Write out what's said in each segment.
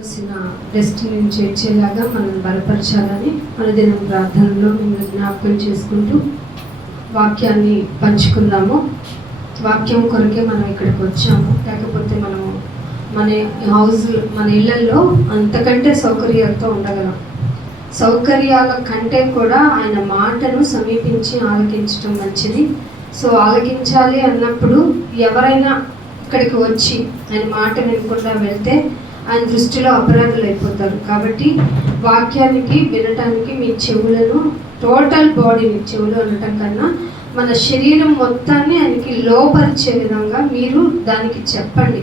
డెస్టినీని చేర్చేలాగా మనం బలపరచాలని అనుదినం ప్రార్థనలో మేము జ్ఞాపకం చేసుకుంటూ వాక్యాన్ని పంచుకుందాము. వాక్యం కొరకే మనం ఇక్కడికి వచ్చాము. లేకపోతే మనం మన హౌస్ మన ఇళ్లలో అంతకంటే సౌకర్యాలతో ఉండగలం. సౌకర్యాల కంటే కూడా ఆయన మాటను సమీపించి ఆలకించడం మంచిది. సో ఆలకించాలి అన్నప్పుడు ఎవరైనా ఇక్కడికి వచ్చి ఆయన మాట వినకుండా వెళ్తే ఆయన దృష్టిలో అపరాధులు అయిపోతారు. కాబట్టి వాక్యానికి వినటానికి మీ చెవులను, టోటల్ బాడీని, చెవులు అనటం కన్నా మన శరీరం మొత్తాన్ని ఆయనకి లోపరిచే విధంగా మీరు దానికి చెప్పండి.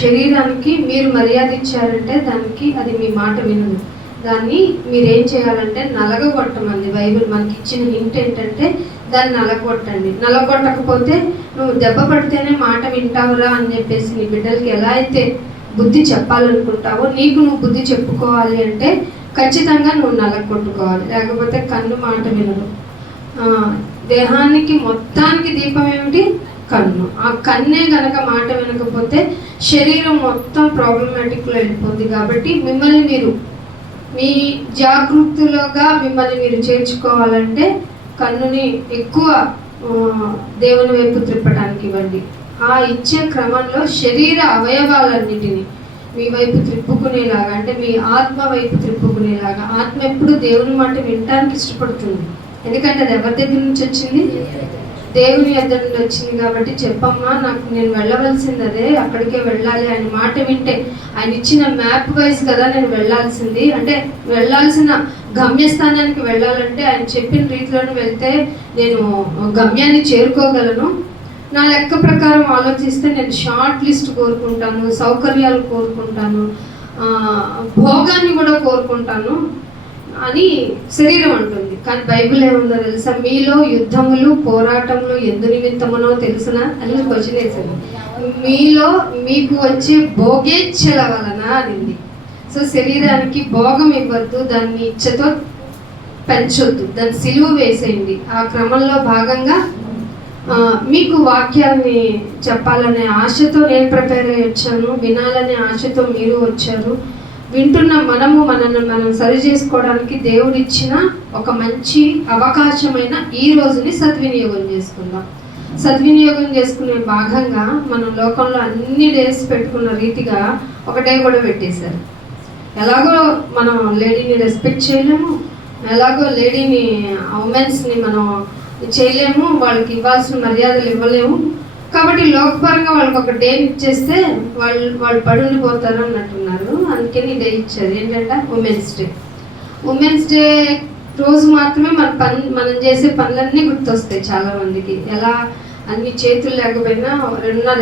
శరీరానికి మీరు మర్యాద ఇచ్చారంటే దానికి అది మీ మాట వినదు. దాన్ని మీరేం చేయాలంటే నలగొట్టమంది. బైబిల్ మనకి ఇచ్చిన హింట్ ఏంటంటే దాన్ని నలగొట్టండి. నలగొట్టకపోతే నువ్వు దెబ్బ పడితేనే మాట వింటావురా అని చెప్పేసి నీ బిడ్డలకి ఎలా అయితే బుద్ధి చెప్పాలనుకుంటావో నీకు నువ్వు బుద్ధి చెప్పుకోవాలి అంటే ఖచ్చితంగా నువ్వు నలగొట్టుకోవాలి. లేకపోతే కన్ను మాట వినదు. దేహానికి మొత్తానికి దీపం ఏమిటి? కన్ను. ఆ కన్నే గనక మాట వినకపోతే శరీరం మొత్తం ప్రాబ్లమాటిక్లో వెళ్ళిపోతుంది. కాబట్టి మిమ్మల్ని మీరు మీ జాగృతిలోగా మిమ్మల్ని మీరు చేర్చుకోవాలంటే కన్నుని ఎక్కువ దేవుని వైపు త్రిప్పడానికి ఇవ్వండి. ఆ ఇచ్చే క్రమంలో శరీర అవయవాలన్నిటినీ మీ వైపు త్రిప్పుకునేలాగా, అంటే మీ ఆత్మ వైపు త్రిప్పుకునేలాగా. ఆత్మ ఎప్పుడు దేవుని మాట వినటానికి ఇష్టపడుతుంది. ఎందుకంటే అది ఎవరి దగ్గర నుంచి వచ్చింది? దేవుని దగ్గర నుండి వచ్చింది. కాబట్టి చెప్పమ్మా, నాకు నేను వెళ్ళవలసింది అదే, అక్కడికే వెళ్ళాలి. ఆయన మాట వింటే ఆయన ఇచ్చిన మ్యాప్ వైజ్ కదా నేను వెళ్ళాల్సింది. అంటే వెళ్ళాల్సిన గమ్యస్థానానికి వెళ్ళాలంటే ఆయన చెప్పిన రీతిలోనే వెళ్తే నేను గమ్యాన్ని చేరుకోగలను. నా లెక్క ప్రకారం ఆలోచిస్తే నేను షార్ట్ లిస్ట్ కోరుకుంటాను, సౌకర్యాలు కోరుకుంటాను, భోగాన్ని కూడా కోరుకుంటాను అని శరీరం అంటుంది. కానీ బైబిల్ ఏముందో తెలుసా? మీలో యుద్ధములు పోరాటములు ఎందు నిమిత్తమునో తెలుసునా అని క్వశ్చన్ వేసింది. మీలో మీకు వచ్చే భోగేచ్ఛల వలన అనింది. సో శరీరానికి భోగం ఇవ్వద్దు, దాన్ని ఇచ్చతో పెంచొద్దు, దాన్ని సిలువ వేసేయండి. ఆ క్రమంలో భాగంగా మీకు వాక్యాన్ని చెప్పాలనే ఆశతో నేను ప్రిపేర్ అయ్యి వచ్చాను, వినాలనే ఆశతో మీరు వచ్చారు. వింటున్న మనల్ని మనం సరి చేసుకోవడానికి దేవుడు ఇచ్చిన ఒక మంచి అవకాశమైన ఈ రోజుని సద్వినియోగం చేసుకుందాం. సద్వినియోగం చేసుకునే భాగంగా మనం లోకంలో అన్ని డేస్ పెట్టుకున్న రీతిగా ఒకటే కూడా పెట్టేశారు. ఎలాగో మనం లేడీని రెస్పెక్ట్ చేయలేము, ఎలాగో లేడీని ఉమెన్స్ని మనం చేయలేము, వాళ్ళకి ఇవ్వాల్సిన మర్యాదలు ఇవ్వలేము. కాబట్టి లోకపరంగా వాళ్ళకి ఒక డే ఇచ్చేస్తే వాళ్ళు పడుండిపోతారు అన్నట్టున్నారు. అందుకని డే ఇచ్చారు. ఏంటంటే ఉమెన్స్ డే. ఉమెన్స్ డే రోజు మాత్రమే మనం చేసే పనులన్నీ గుర్తొస్తాయి చాలా మందికి. ఎలా అన్ని చేతులు లేకపోయినా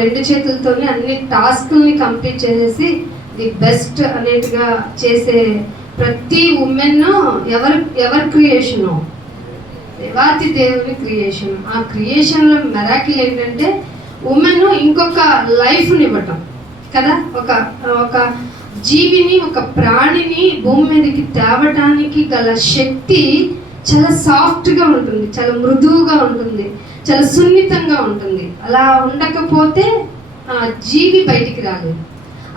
రెండు చేతులతోనే అన్ని టాస్కుల్ని కంప్లీట్ చేసేసి ది బెస్ట్ అనేట్టుగా చేసే ప్రతి ఉమెన్ ఎవరి క్రియేషను? దేవాతి దేవుని క్రియేషన్. ఆ క్రియేషన్లో మెరాకిల్ ఏంటంటే ఉమెన్ ఇంకొక లైఫ్ని ఇవ్వటం కదా. ఒక జీవిని, ఒక ప్రాణిని భూమి మీదకి తేవటానికి గల శక్తి చాలా సాఫ్ట్గా ఉంటుంది, చాలా మృదువుగా ఉంటుంది, చాలా సున్నితంగా ఉంటుంది. అలా ఉండకపోతే జీవి బయటికి రాలేదు.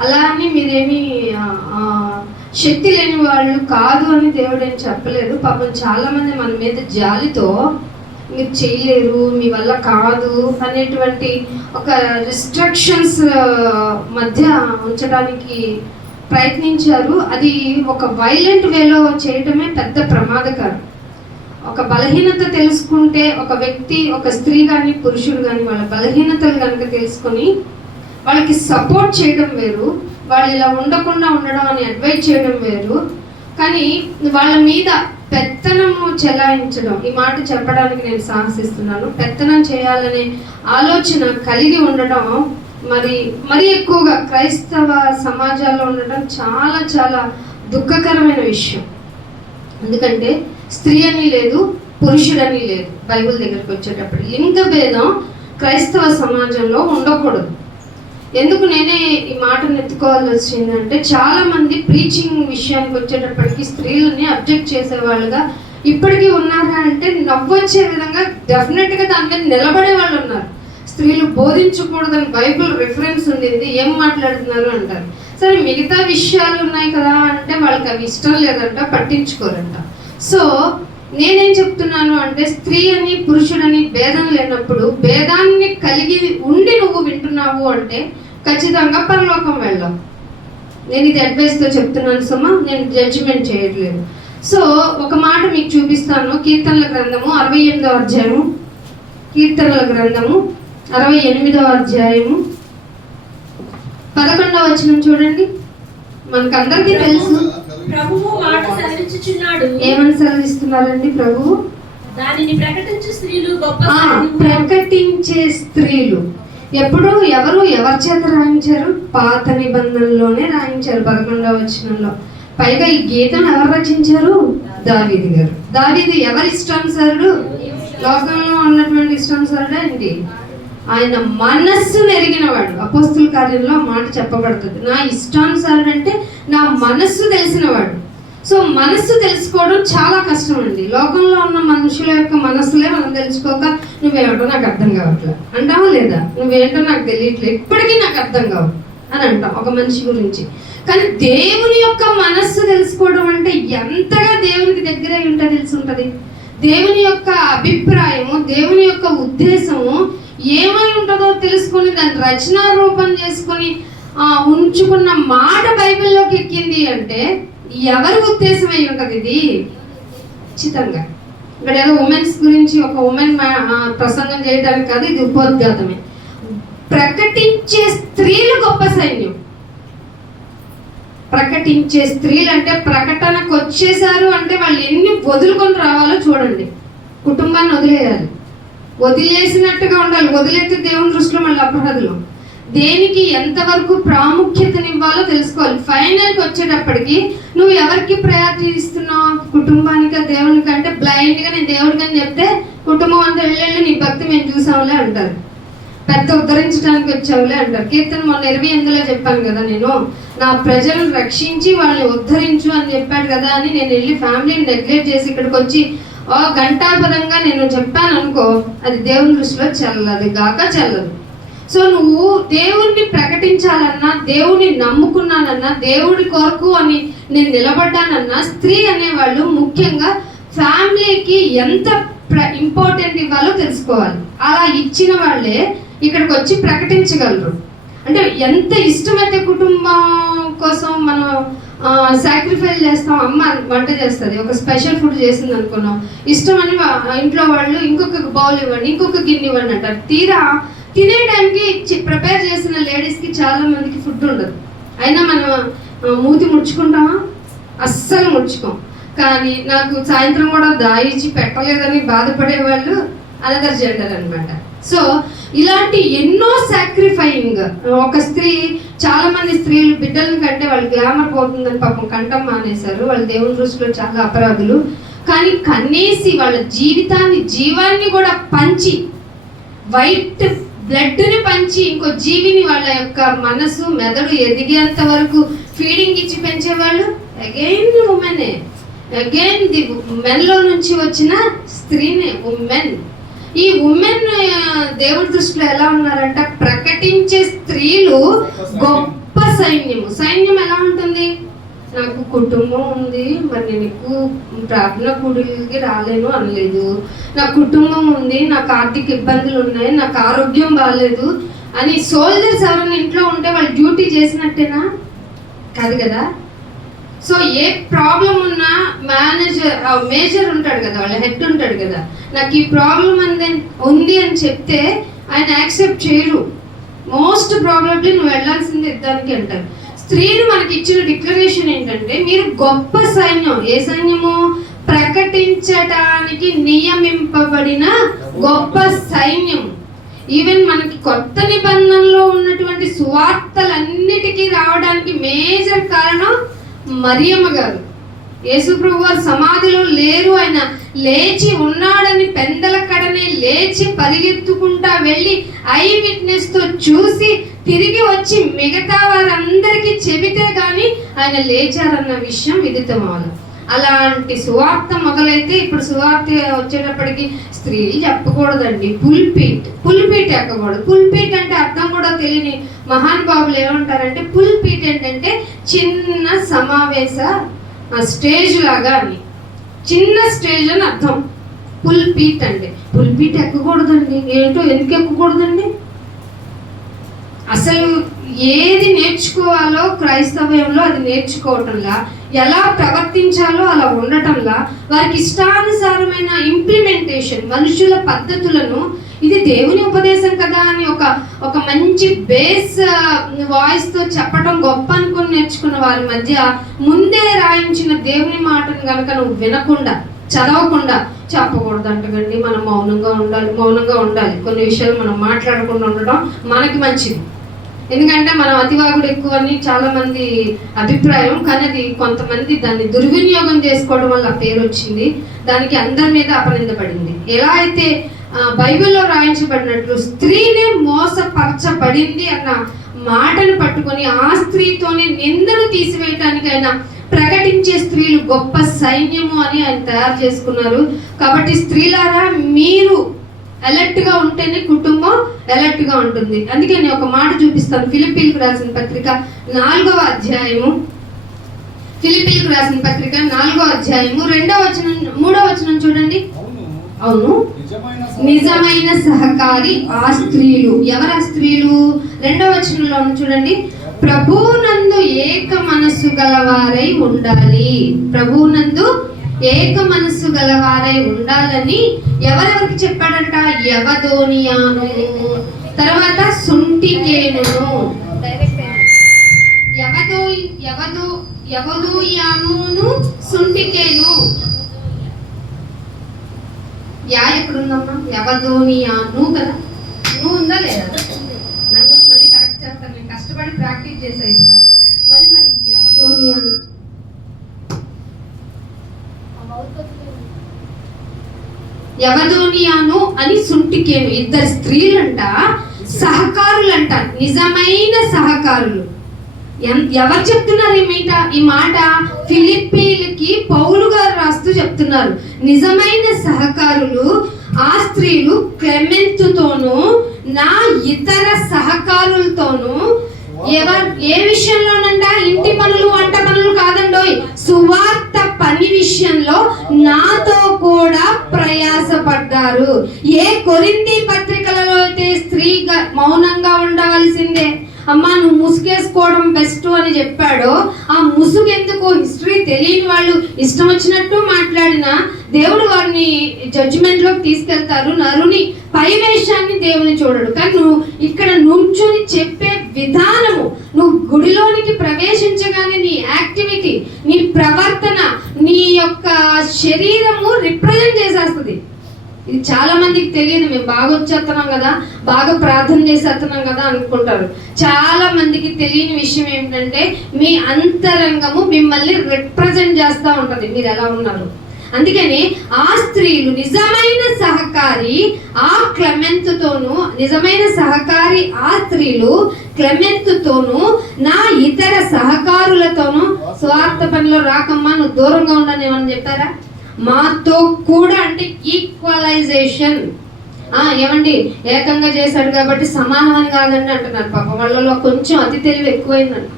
అలా అని మీరేమీ శక్తి లేని వాళ్ళు కాదు అని దేవుడు ఏం చెప్పలేదు. పాపం చాలామంది మన మీద జాలితో మీరు చేయలేరు, మీ వల్ల కాదు అనేటువంటి ఒక రిస్ట్రిక్షన్స్ మధ్య ఉంచడానికి ప్రయత్నించారు. అది ఒక వైలెంట్ వేలో చేయటమే పెద్ద ప్రమాదకరం. ఒక బలహీనత తెలుసుకుంటే ఒక వ్యక్తి, ఒక స్త్రీ కానీ పురుషుడు కానీ వాళ్ళ బలహీనతలు కనుక తెలుసుకొని వాళ్ళకి సపోర్ట్ చేయడం వేరు, వాళ్ళు ఇలా ఉండకుండా ఉండడం అని అడ్వైజ్ చేయడం వేరు. కానీ వాళ్ళ మీద పెత్తనము చెలాయించడం, ఈ మాట చెప్పడానికి నేను సాహసిస్తున్నాను, పెత్తనం చేయాలనే ఆలోచన కలిగి ఉండడం మరి ఎక్కువగా క్రైస్తవ సమాజాల్లో ఉండటం చాలా చాలా దుఃఖకరమైన విషయం. ఎందుకంటే స్త్రీ అని లేదు, పురుషుడని లేదు. బైబిల్ దగ్గరికి వచ్చేటప్పుడు లింగ భేదం క్రైస్తవ సమాజంలో ఉండకూడదు. ఎందుకు నేనే ఈ మాటను ఎత్తుకోవాల్సి వచ్చిందంటే చాలామంది ప్రీచింగ్ విషయానికి వచ్చేటప్పటికి స్త్రీలని అబ్జెక్ట్ చేసేవాళ్ళుగా ఇప్పటికీ ఉన్నారా అంటే నవ్వొచ్చే విధంగా డెఫినెట్గా దాని మీద నిలబడే వాళ్ళు ఉన్నారు. స్త్రీలు బోధించకూడదని బైబిల్ రిఫరెన్స్ ఉంది, ఏం మాట్లాడుతున్నారు అంటారు. సరే మిగతా విషయాలు ఉన్నాయి కదా అంటే వాళ్ళకి అవి ఇష్టం లేదంట, పట్టించుకోరంట. సో నేనేం చెప్తున్నాను అంటే స్త్రీ అని పురుషుడని భేదం లేనప్పుడు భేదాన్ని కలిగి ఉండి నువ్వు వింటున్నావు అంటే ఖచ్చితంగా పరలోకం వెళ్ళాం. నేను ఇది అడ్వైస్తో చెప్తున్నాను సుమా, నేను జడ్జిమెంట్ చేయట్లేదు. సో ఒక మాట మీకు చూపిస్తాను. కీర్తనల గ్రంథము 68వ అధ్యాయము, కీర్తనల గ్రంథము 68వ అధ్యాయము 11వ వచనం చూడండి. మనకందరికీ తెలుసు ప్రభువు మాట సెలవిచ్చుచున్నాడు. ఏమని సెలవిస్తున్నారండి ప్రభువు? దానిని ప్రకటించే స్త్రీలు గొప్ప ప్రకటించే స్త్రీలు ఎప్పుడు ఎవరి చేత రాయించారు? పాత నిబంధనలోనే రాయించారు 11వ వచనంలో. పైగా ఈ గీతం ఎవరు రచించారు? దావీదు గారు. దావీదు ఎవరి ఇష్టానుసారుడు? లోకంలో ఉన్నటువంటి ఇష్టానుసారుడు ఏంటి? ఆయన మనస్సును ఎరిగినవాడు. అపోస్తుల కార్యంలో మాట చెప్పబడుతుంది, నా ఇష్టానుసారుడు అంటే నా మనస్సు తెలిసినవాడు. సో మనస్సు తెలుసుకోవడం చాలా కష్టం అండి. లోకంలో ఉన్న మనుషుల యొక్క మనస్సులే మనం తెలుసుకోక నువ్వేమిటో నాకు అర్థం కావట్లేదు అంటావా లేదా? నువ్వేంటో నాకు తెలియట్లేదు, ఇప్పటికీ నాకు అర్థం కావు అని అంటాం ఒక మనిషి గురించి. కానీ దేవుని యొక్క మనస్సు తెలుసుకోవడం అంటే ఎంతగా దేవునికి దగ్గర ఉంటే తెలిసి ఉంటుంది. దేవుని యొక్క అభిప్రాయము, దేవుని యొక్క ఉద్దేశము ఏమై ఉంటుందో తెలుసుకొని దాన్ని రచనా రూపం చేసుకొని ఉంచుకున్న మాట బైబిల్లోకి ఎక్కింది అంటే ఎవరి ఉద్దేశం అయి ఉంటుంది ఇది? ఖచ్చితంగా ఇక్కడ ఏదో ఉమెన్స్ గురించి ఒక ఉమెన్ ప్రసంగం చేయడానికి కాదు, ఇది ఉపోద్ఘాతమే. ప్రకటించే స్త్రీలు గొప్ప సైన్యం. ప్రకటించే స్త్రీలు అంటే ప్రకటనకు వచ్చేసారు అంటే వాళ్ళు ఎన్ని వదులుకొని రావాలో చూడండి. కుటుంబాన్ని వదిలేయాలి, వదిలేసినట్టుగా ఉండాలి. వదిలేస్తే దేవుని దృష్టిలో మళ్ళీ అపరాధులు. దేనికి ఎంతవరకు ప్రాముఖ్యతనివ్వాలో తెలుసుకోవాలి. ఫైనల్కి వచ్చేటప్పటికి నువ్వు ఎవరికి ప్రయారిటీ ఇస్తున్నావు? కుటుంబానికి, దేవునికి అంటే బ్లైండ్గా నేను దేవుడికి అని చెప్తే కుటుంబం అంతా వెళ్ళి నీ భక్తి మేము చూసాంలే అంటారు, పెద్ద ఉద్ధరించడానికి వచ్చావులే అంటారు. కీర్తన మొన్న 28లో చెప్పాను కదా, నేను నా ప్రజలను రక్షించి వాళ్ళని ఉద్ధరించు అని చెప్పాడు కదా అని నేను వెళ్ళి ఫ్యామిలీని నెగ్లెక్ట్ చేసి ఇక్కడికి వచ్చి గంటాపదంగా నేను చెప్పాను అనుకో, అది దేవుని దృష్టిలో చెల్లదు గాక చెల్లదు. సో నువ్వు దేవుణ్ణి ప్రకటించాలన్నా, దేవుని నమ్ముకున్నానన్నా, దేవుడి కొరకు అని నేను నిలబడ్డానన్నా, స్త్రీ అనేవాళ్ళు ముఖ్యంగా ఫ్యామిలీకి ఎంత ఇంపార్టెంట్ ఇవ్వాలో తెలుసుకోవాలి. అలా ఇచ్చిన వాళ్ళే ఇక్కడికి వచ్చి ప్రకటించగలరు. అంటే ఎంత ఇష్టమైతే కుటుంబం కోసం మనం సాక్రిఫైస్ చేస్తాం. అమ్మ వంట చేస్తుంది, ఒక స్పెషల్ ఫుడ్ చేసింది అనుకున్నాం, ఇష్టమని ఇంట్లో వాళ్ళు ఇంకొక బౌల్ ఇవ్వండి, ఇంకొక గిన్నె ఇవ్వండి అంటారు. తీరా తినే టైంకి ప్రిపేర్ చేసిన లేడీస్కి చాలా మందికి ఫుడ్ ఉండదు. అయినా మనం మూతి ముడుచుకుంటామా? అస్సలు ముడుచుకోం. కానీ నాకు సాయంత్రం కూడా దాయిచ్చి పెట్టలేదని బాధపడే వాళ్ళు అనదర్ జెండర్ అనమాట. సో ఇలాంటి ఎన్నో సాక్రిఫైయింగ్. ఒక స్త్రీ, చాలా మంది స్త్రీలు బిడ్డల కంటే వాళ్ళు గ్లామర్ పోతుందని పాపం కంఠం మానేశారు. వాళ్ళు దేవుని దృష్టిలో చాలా అపరాధులు. కానీ కనేసి వాళ్ళ జీవాన్ని కూడా పంచి, వైట్ బ్లడ్ని పంచి ఇంకో జీవిని వాళ్ళ యొక్క మనసు మెదడు ఎదిగేంత వరకు ఫీడింగ్ ఇచ్చి పెంచేవాళ్ళు అగైన్ ఉమెనే. అగైన్ ది మెన్లో నుంచి వచ్చిన స్త్రీనే ఉమెన్. ఈ ఉమెన్ దేవుడి దృష్టిలో ఎలా ఉన్నారంట? ప్రకటించే స్త్రీలు గొప్ప సైన్యము. సైన్యం ఎలా ఉంటుంది? నాకు కుటుంబం ఉంది, మరి నేను ఎక్కువ ప్రార్థన కూడికి రాలేను అనలేదు. నా కుటుంబం ఉంది, నాకు ఆర్థిక ఇబ్బందులు ఉన్నాయి, నాకు ఆరోగ్యం బాగాలేదు అని సోల్జర్స్ ఎవరైనా ఇంట్లో ఉంటే వాళ్ళు డ్యూటీ చేసినట్టేనా? కాదు కదా. సో ఏ ప్రాబ్లం ఉన్నా మేజర్ ఉంటాడు కదా, వాళ్ళ హెడ్ ఉంటాడు కదా, నాకు ఈ ప్రాబ్లం ఉంది అని చెప్తే ఆయన యాక్సెప్ట్ చేయరు. మోస్ట్ ప్రాబబ్లీ నువ్వు వెళ్ళాల్సింది యుద్ధానికి అంటారు. స్త్రీలు మనకి ఇచ్చిన డిక్లరేషన్ ఏంటంటే మీరు గొప్ప సైన్యం. ఏ సైన్యము? ప్రకటించడానికి నియమింపబడిన గొప్ప సైన్యం. ఈవెన్ మనకి కొత్త నిబంధనలో ఉన్నటువంటి సువార్తలన్నిటికీ రావడానికి మేజర్ కారణం మరియమ్మ గారు. యేసు ప్రభు వారు సమాధిలో లేరు, ఆయన లేచి ఉన్నాడని పెందల కడనే లేచి పరిగెత్తుకుంటా వెళ్ళి ఐ విట్నెస్ తో చూసి తిరిగి వచ్చి మిగతా వారందరికీ చెబితే గాని ఆయన లేచారన్న విషయం విదితమాల. అలాంటి సువార్త మొదలైతే ఇప్పుడు సువార్త వచ్చేటప్పటికి స్త్రీలు చెప్పకూడదండి. పుల్పీట్ ఎక్కకూడదు. పుల్పీట్ అంటే అర్థం కూడా తెలియని మహానుభావులు ఏమంటారంటే పుల్పీట్ ఏంటంటే చిన్న సమావేశ స్టేజ్ లాగా అని, చిన్న స్టేజ్ అని అర్థం. పుల్పీట్ అంటే పుల్పీట్ ఎక్కకూడదండి. ఏంటో ఎందుకు ఎక్కకూడదండి? అసలు ఏది నేర్చుకోవాలో క్రైస్తవ్యంలో అది నేర్చుకోవటంలా, ఎలా ప్రవర్తించాలో అలా ఉండటంలా, వారికి ఇష్టానుసారమైన ఇంప్లిమెంటేషన్, మనుషుల పద్ధతులను, ఇది దేవుని ఉపదేశం కదా అని ఒక మంచి బేస్ వాయిస్తో చెప్పడం గొప్ప అనుకుని నేర్చుకున్న వారి మధ్య ముందే రాయించిన దేవుని మాటను కనుక నువ్వు వినకుండా, చదవకుండా, చెప్పకూడదు అంటకండి. మనం మౌనంగా ఉండాలి. కొన్ని విషయాలు మనం మాట్లాడకుండా ఉండడం మనకి మంచిది. ఎందుకంటే మనం అతివాగుడు ఎక్కువ అని చాలా మంది అభిప్రాయం, కానీ అది కొంతమంది దాన్ని దుర్వినియోగం చేసుకోవడం వల్ల పేరు వచ్చింది. దానికి అందరి మీద అపనిందపడింది. ఎలా అయితే బైబిల్లో రాయించబడినట్లు స్త్రీనే మోసపరచబడింది అన్న మాటను పట్టుకొని ఆ స్త్రీతోనే నిందను తీసివేయటానికైనా ప్రకటించే స్త్రీలు గొప్ప సైన్యము అని ఆయన తయారు చేసుకున్నారు. కాబట్టి స్త్రీలారా, మీరు అలర్ట్గా ఉంటేనే కుటుంబం అలర్ట్గా ఉంటుంది. అందుకే నేను ఒక మాట చూపిస్తాను. ఫిలిప్పీలకు రాసిన పత్రిక 4వ అధ్యాయము, ఫిలిప్పీలకు రాసిన పత్రిక 4వ అధ్యాయము 2వ వచనం 3వ వచనం చూడండి. అవును, నిజమైన సహకారి ఆ స్త్రీలు. ఎవరు ఆ స్త్రీలు? 2వ వచనంలో చూడండి. ప్రభువునందు ఏక మనస్సు గలవారై ఉండాలి. ప్రభువునందు ఏక మనస్సు గలవారై ఉండాలని ఎవరెవరికి చెప్పాడంట? యవదోనియాను, తర్వాత సుంటికేనును. యవదోయానును సుంటికేను. ఎక్కడుందమ్మా? యవదోనియాను కదా. నువ్వు ఉందా లేదా? నన్ను మళ్ళీ కరెక్ట్ చేస్తాను. నేను కష్టపడి ప్రాక్టీస్ చేసాయి మరి యవదోనియాను, యవదోనియాను అని సుంటికేను. ఇద్దరు స్త్రీలంట, సహకారులంట, నిజమైన సహకారులు. ఎవరు చెప్తున్నారు ఈ మాట? ఫిలిప్పీలకి పౌలు గారు రాస్తూ చెప్తున్నారు. నిజమైన సహకారులు ఆ స్త్రీలు క్లెమెంతుతోనూ నా ఇతర సహకారులతోనూ ఏ విషయంలోనంట? ఇంటి పనులు, వంట పనులు కాదండోయ్, సువార్త పని విషయంలో నాతో కూడా ప్రయాసపడ్డారు. ఏ కొరింథీ పత్రికలలో అయితే స్త్రీ మౌనంగా ఉండవలసిందే, అమ్మా నువ్వు ముసుగేసుకోవడం బెస్ట్ అని చెప్పాడో, ఆ ముసుగెందుకు? హిస్టరీ తెలియని వాళ్ళు ఇష్టం వచ్చినట్టు మాట్లాడినా దేవుడు వారిని జడ్జిమెంట్ లోకి తీసుకెళ్తారు. నరుని పైవేషాన్ని దేవుని చూడడు. కానీ నువ్వు ఇక్కడ నుంచుని చెప్పే విధానము, నువ్వు గుడిలోనికి ప్రవేశించగానే నీ యాక్టివిటీ, నీ ప్రవర్తన, నీ యొక్క శరీరము రిప్రజెంట్ చేసేస్తుంది. ఇది చాలా మందికి తెలియదు. మేము బాగా వచ్చేస్తున్నాం కదా, బాగా ప్రార్థన చేసేస్తున్నాం కదా అనుకుంటారు. చాలా మందికి తెలియని విషయం ఏంటంటే మీ అంతరంగము మిమ్మల్ని రిప్రజెంట్ చేస్తూ ఉంటుంది, మీరు ఎలా ఉన్నారు. అందుకని ఆ స్త్రీలు నిజమైన సహకారి ఆ క్లెమెంతుతోనూ, నిజమైన సహకారి ఆ స్త్రీలు క్లెమెంతుతోనూ నా ఇతర సహకారులతోనూ స్వార్థ పనిలో రాకమ్మా, నువ్వు దూరంగా ఉండని ఏమని చెప్పారా? మాతో కూడా అంటే ఈక్వలైజేషన్. ఏమండి ఏకంగా చేశాడు కాబట్టి సమానం అని కాదండి అంటున్నారు. పాప వాళ్ళలో కొంచెం అతి తెలివి ఎక్కువైందని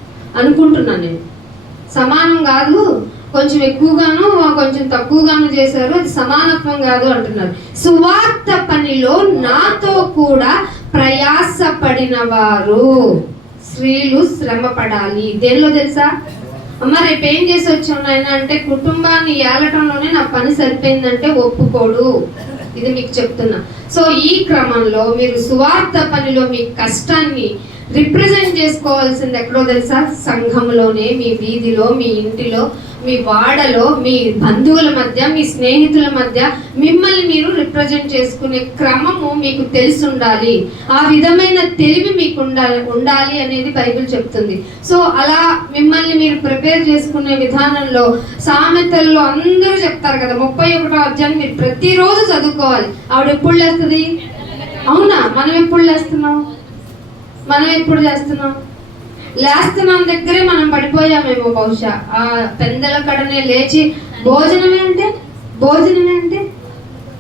అనుకుంటున్నాను నేను. సమానం కాదు, కొంచెం ఎక్కువగాను కొంచెం తక్కువగాను చేశారు, అది సమానత్వం కాదు అంటున్నారు. సువార్త పనిలో నాతో కూడా ప్రయాసపడిన వారు స్త్రీలు శ్రమ పడాలి. దేనిలో తెలుసా? అమ్మ రేపు ఏం చేసి వచ్చాను ఆయన అంటే, కుటుంబాన్ని ఏలటంలోనే నా పని సరిపోయిందంటే ఒప్పుకోడు. ఇది మీకు చెప్తున్నా. సో ఈ క్రమంలో మీరు సువార్త పనిలో మీ కష్టాన్ని రిప్రజెంట్ చేసుకోవాల్సింది ఎక్కడో తెలుసా? సంఘంలోనే, మీ వీధిలో, మీ ఇంటిలో, మీ వాడలో, మీ బంధువుల మధ్య, మీ స్నేహితుల మధ్య మిమ్మల్ని మీరు రిప్రజెంట్ చేసుకునే క్రమము మీకు తెలిసి ఉండాలి. ఆ విధమైన తెలివి మీకు ఉండాలి అనేది బైబిల్ చెప్తుంది. సో అలా మిమ్మల్ని మీరు ప్రిపేర్ చేసుకునే విధానంలో సామెతల్లో అందరూ చెప్తారు కదా, 31వ అధ్యాయం మీరు ప్రతిరోజు చదువుకోవాలి. ఆవిడ ఎప్పుడు లేస్తుంది? అవునా? మనం ఎప్పుడు లేస్తున్నాం? మనం ఎప్పుడు లేస్తున్నాం దగ్గరే మనం పడిపోయామేమో బహుశా. ఆ పెందల కడనే లేచి భోజనమే అంటే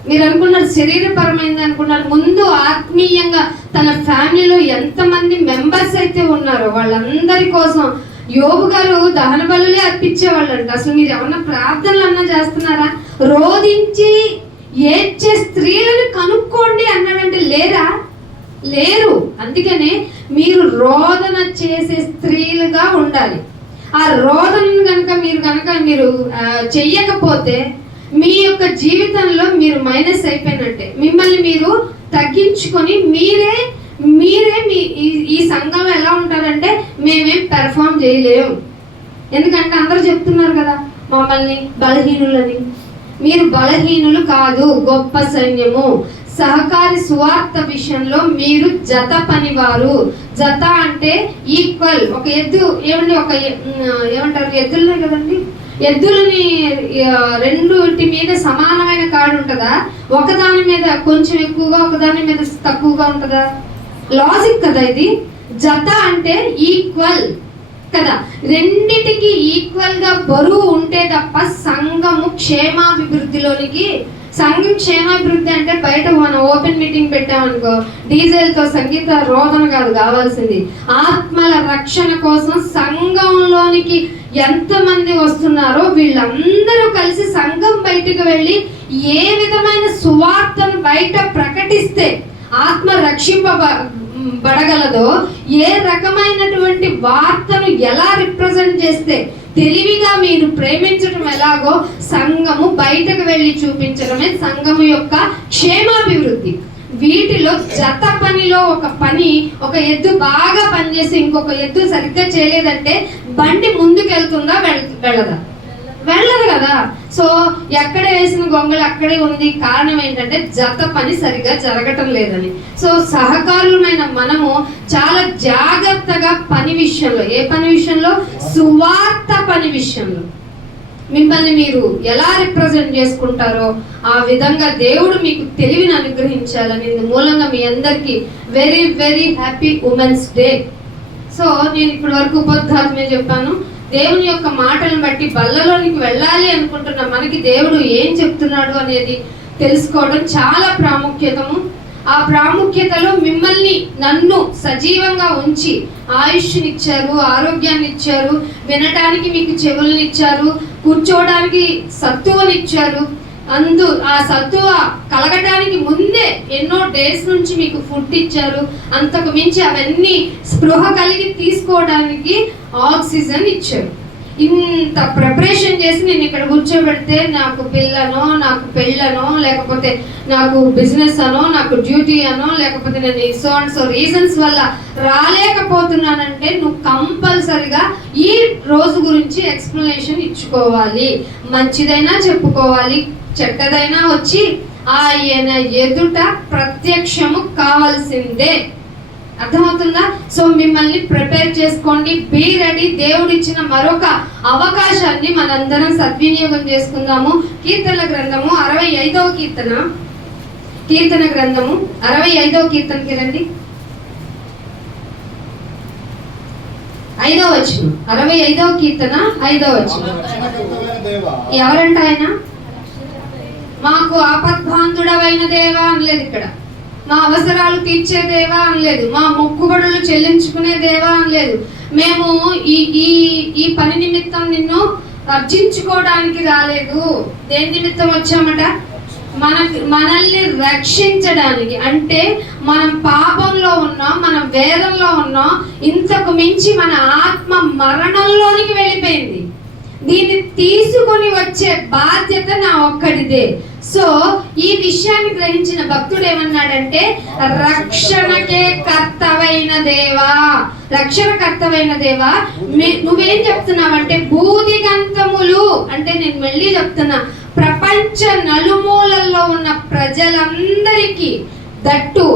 మీరు అనుకున్నారు శరీరపరమైనది అనుకున్నారు, ముందు ఆత్మీయంగా తన ఫ్యామిలీలో ఎంతమంది మెంబర్స్ అయితే ఉన్నారో వాళ్ళందరి కోసం యోబు గారు దహన బలులే అర్పించేవాళ్ళంట. అసలు మీరు ఏమన్నా ప్రార్థనలు అన్నా చేస్తున్నారా? రోధించి ఏడ్చే స్త్రీలను కనుక్కోండి అన్నాడంటే లేరా? లేరు. అందుకనే మీరు రోదన చేసే స్త్రీలుగా ఉండాలి. ఆ రోదనను కనుక మీరు చెయ్యకపోతే మీ యొక్క జీవితంలో మీరు మైనస్ అయిపోయినట్టే. మిమ్మల్ని మీరు తగ్గించుకొని మీరే మీ ఈ సంఘంలో ఎలా ఉంటారంటే మేమేం పెర్ఫామ్ చేయలేము. ఎందుకంటే అందరూ చెప్తున్నారు కదా మమ్మల్ని బలహీనులని. మీరు బలహీనులు కాదు, గొప్ప సైన్యము. సహకారి సువార్త విషయంలో మీరు జత పనివారు. జత అంటే ఈక్వల్. ఒక ఎద్దు ఏమంటారు ఎద్దులనే కదండి, ఎద్దులని రెండుటి మీద సమానమైన కాడు ఉంటుందా? ఒకదాని మీద కొంచెం ఎక్కువగా ఒకదాని మీద తక్కువగా ఉంటుందా? లాజిక్ కదా ఇది. జత అంటే ఈక్వల్ కదా, రెండిటికి ఈక్వల్ గా బరువు ఉంటే తప్ప సంఘము క్షేమాభివృద్ధిలోనికి. సంఘం క్షేమాభివృద్ధి అంటే బయట మనం ఓపెన్ మీటింగ్ పెట్టామనుకో డీజిల్ తో సంగీత రోదన కాదు కావాల్సింది. ఆత్మల రక్షణ కోసం సంఘంలోనికి ఎంతమంది వస్తున్నారో వీళ్ళందరూ కలిసి సంఘం బయటకు వెళ్ళి ఏ విధమైన సువార్తను బయట ప్రకటిస్తే ఆత్మ రక్షింపబడగలదో, ఏ రకమైనటువంటి వార్తను ఎలా రిప్రజెంట్ చేస్తే తెలివిగా మీరు ప్రేమించడం ఎలాగో సంఘము బయటకు వెళ్ళి చూపించడమే సంఘము యొక్క క్షేమాభివృద్ధి. వీటిలో జత పనిలో ఒక ఎద్దు బాగా పనిచేసి ఇంకొక ఎద్దు సరిగ్గా చేయలేదంటే బండి ముందుకెళ్తుందా వెళ్ళదా? వెళ్ళదు కదా. సో ఎక్కడ వేసిన గొంగళి అక్కడే ఉంది. కారణం ఏంటంటే జత పని సరిగా జరగటం లేదని. సో సహకారులమైన మనము చాలా జాగ్రత్తగా పని విషయంలో, ఏ పని విషయంలో? సువార్త పని విషయంలో మిమ్మల్ని మీరు ఎలా రిప్రజెంట్ చేసుకుంటారో ఆ విధంగా దేవుడు మీకు తెలివిని అనుగ్రహించాలని మూలంగా మీ అందరికీ very very happy women's day. So నేను ఇప్పటి వరకు ఉపద్ఘాతమే చెప్పాను. దేవుని యొక్క మాటలను బట్టి బల్లలోనికి వెళ్ళాలి అనుకుంటున్న మనకి దేవుడు ఏం చెప్తున్నాడు అనేది తెలుసుకోవడం చాలా ప్రాముఖ్యతము. ఆ ప్రాముఖ్యతలో మిమ్మల్ని నన్ను సజీవంగా ఉంచి ఆయుష్నిచ్చారు, ఆరోగ్యాన్ని ఇచ్చారు, వినటానికి మీకు చెవులను ఇచ్చారు, కూర్చోవడానికి సత్తువనిచ్చారు. ఆ సత్తువ కలగటానికి ముందే ఎన్నో డేస్ నుంచి మీకు ఫుడ్ ఇచ్చారు. అంతకు మించి అవన్నీ స్పృహ కలిగి తీసుకోవడానికి ఆక్సిజన్ ఇచ్చారు. ఇంత ప్రిపరేషన్ చేసి నేను ఇక్కడ కూర్చోబెడితే నాకు పిల్లనో, నాకు పెళ్ళనో, లేకపోతే నాకు బిజినెస్ అనో, నాకు డ్యూటీ అనో, లేకపోతే నేను సో రీజన్స్ వల్ల రాలేకపోతున్నానంటే నువ్వు కంపల్సరిగా ఈ రోజు గురించి ఎక్స్ప్లెనేషన్ ఇచ్చుకోవాలి. మంచిదైనా చెప్పుకోవాలి, చెడ్డదైనా వచ్చి ఆయన ఎదుట ప్రత్యక్షము కావాల్సిందే. అర్థమవుతుందా? సో మిమ్మల్ని ప్రిపేర్ చేసుకోండి, బీ రెడీ. దేవుడు ఇచ్చిన మరొక అవకాశాన్ని మనందరం సద్వినియోగం చేసుకుందాము. కీర్తనల గ్రంథము 65వ కీర్తన గ్రంథము 65వ కీర్తనకి రండి. 5వ వచనం, 65వ కీర్తన 5వ వచనం. ఎవరంట ఆయన? మాకు ఆపద్బాంధుడవైన దేవా అనలేదు ఇక్కడ, మా అవసరాలు తీర్చే దేవా అనలేదు, మా మొక్కుబడులు చెల్లించుకునే దేవా అనలేదు. మేము ఈ పని నిమిత్తం నిన్ను అర్జించుకోవడానికి రాలేదు. దేని నిమిత్తం వచ్చామట? మనల్ని రక్షించడానికి. అంటే మనం పాపంలో ఉన్నాం, మనం వేదంలో ఉన్నాం, ఇంతకు మించి మన ఆత్మ మరణంలోనికి వెళ్ళిపోయింది. దీన్ని తీసుకొని వచ్చే బాధ్యత నా ఒక్కడిదే. సో ఈ విషయాన్ని గ్రహించిన భక్తుడు ఏమన్నాడంటే, రక్షణకే కర్తవైన దేవా, రక్షణ కర్తవైన దేవా, నువ్వేం చెప్తున్నావంటే బూదిగంతములు అంటే, నేను మళ్ళీ చెప్తున్నా, ప్రపంచ నలుమూలల్లో ఉన్న ప్రజలందరికీ, దట్టు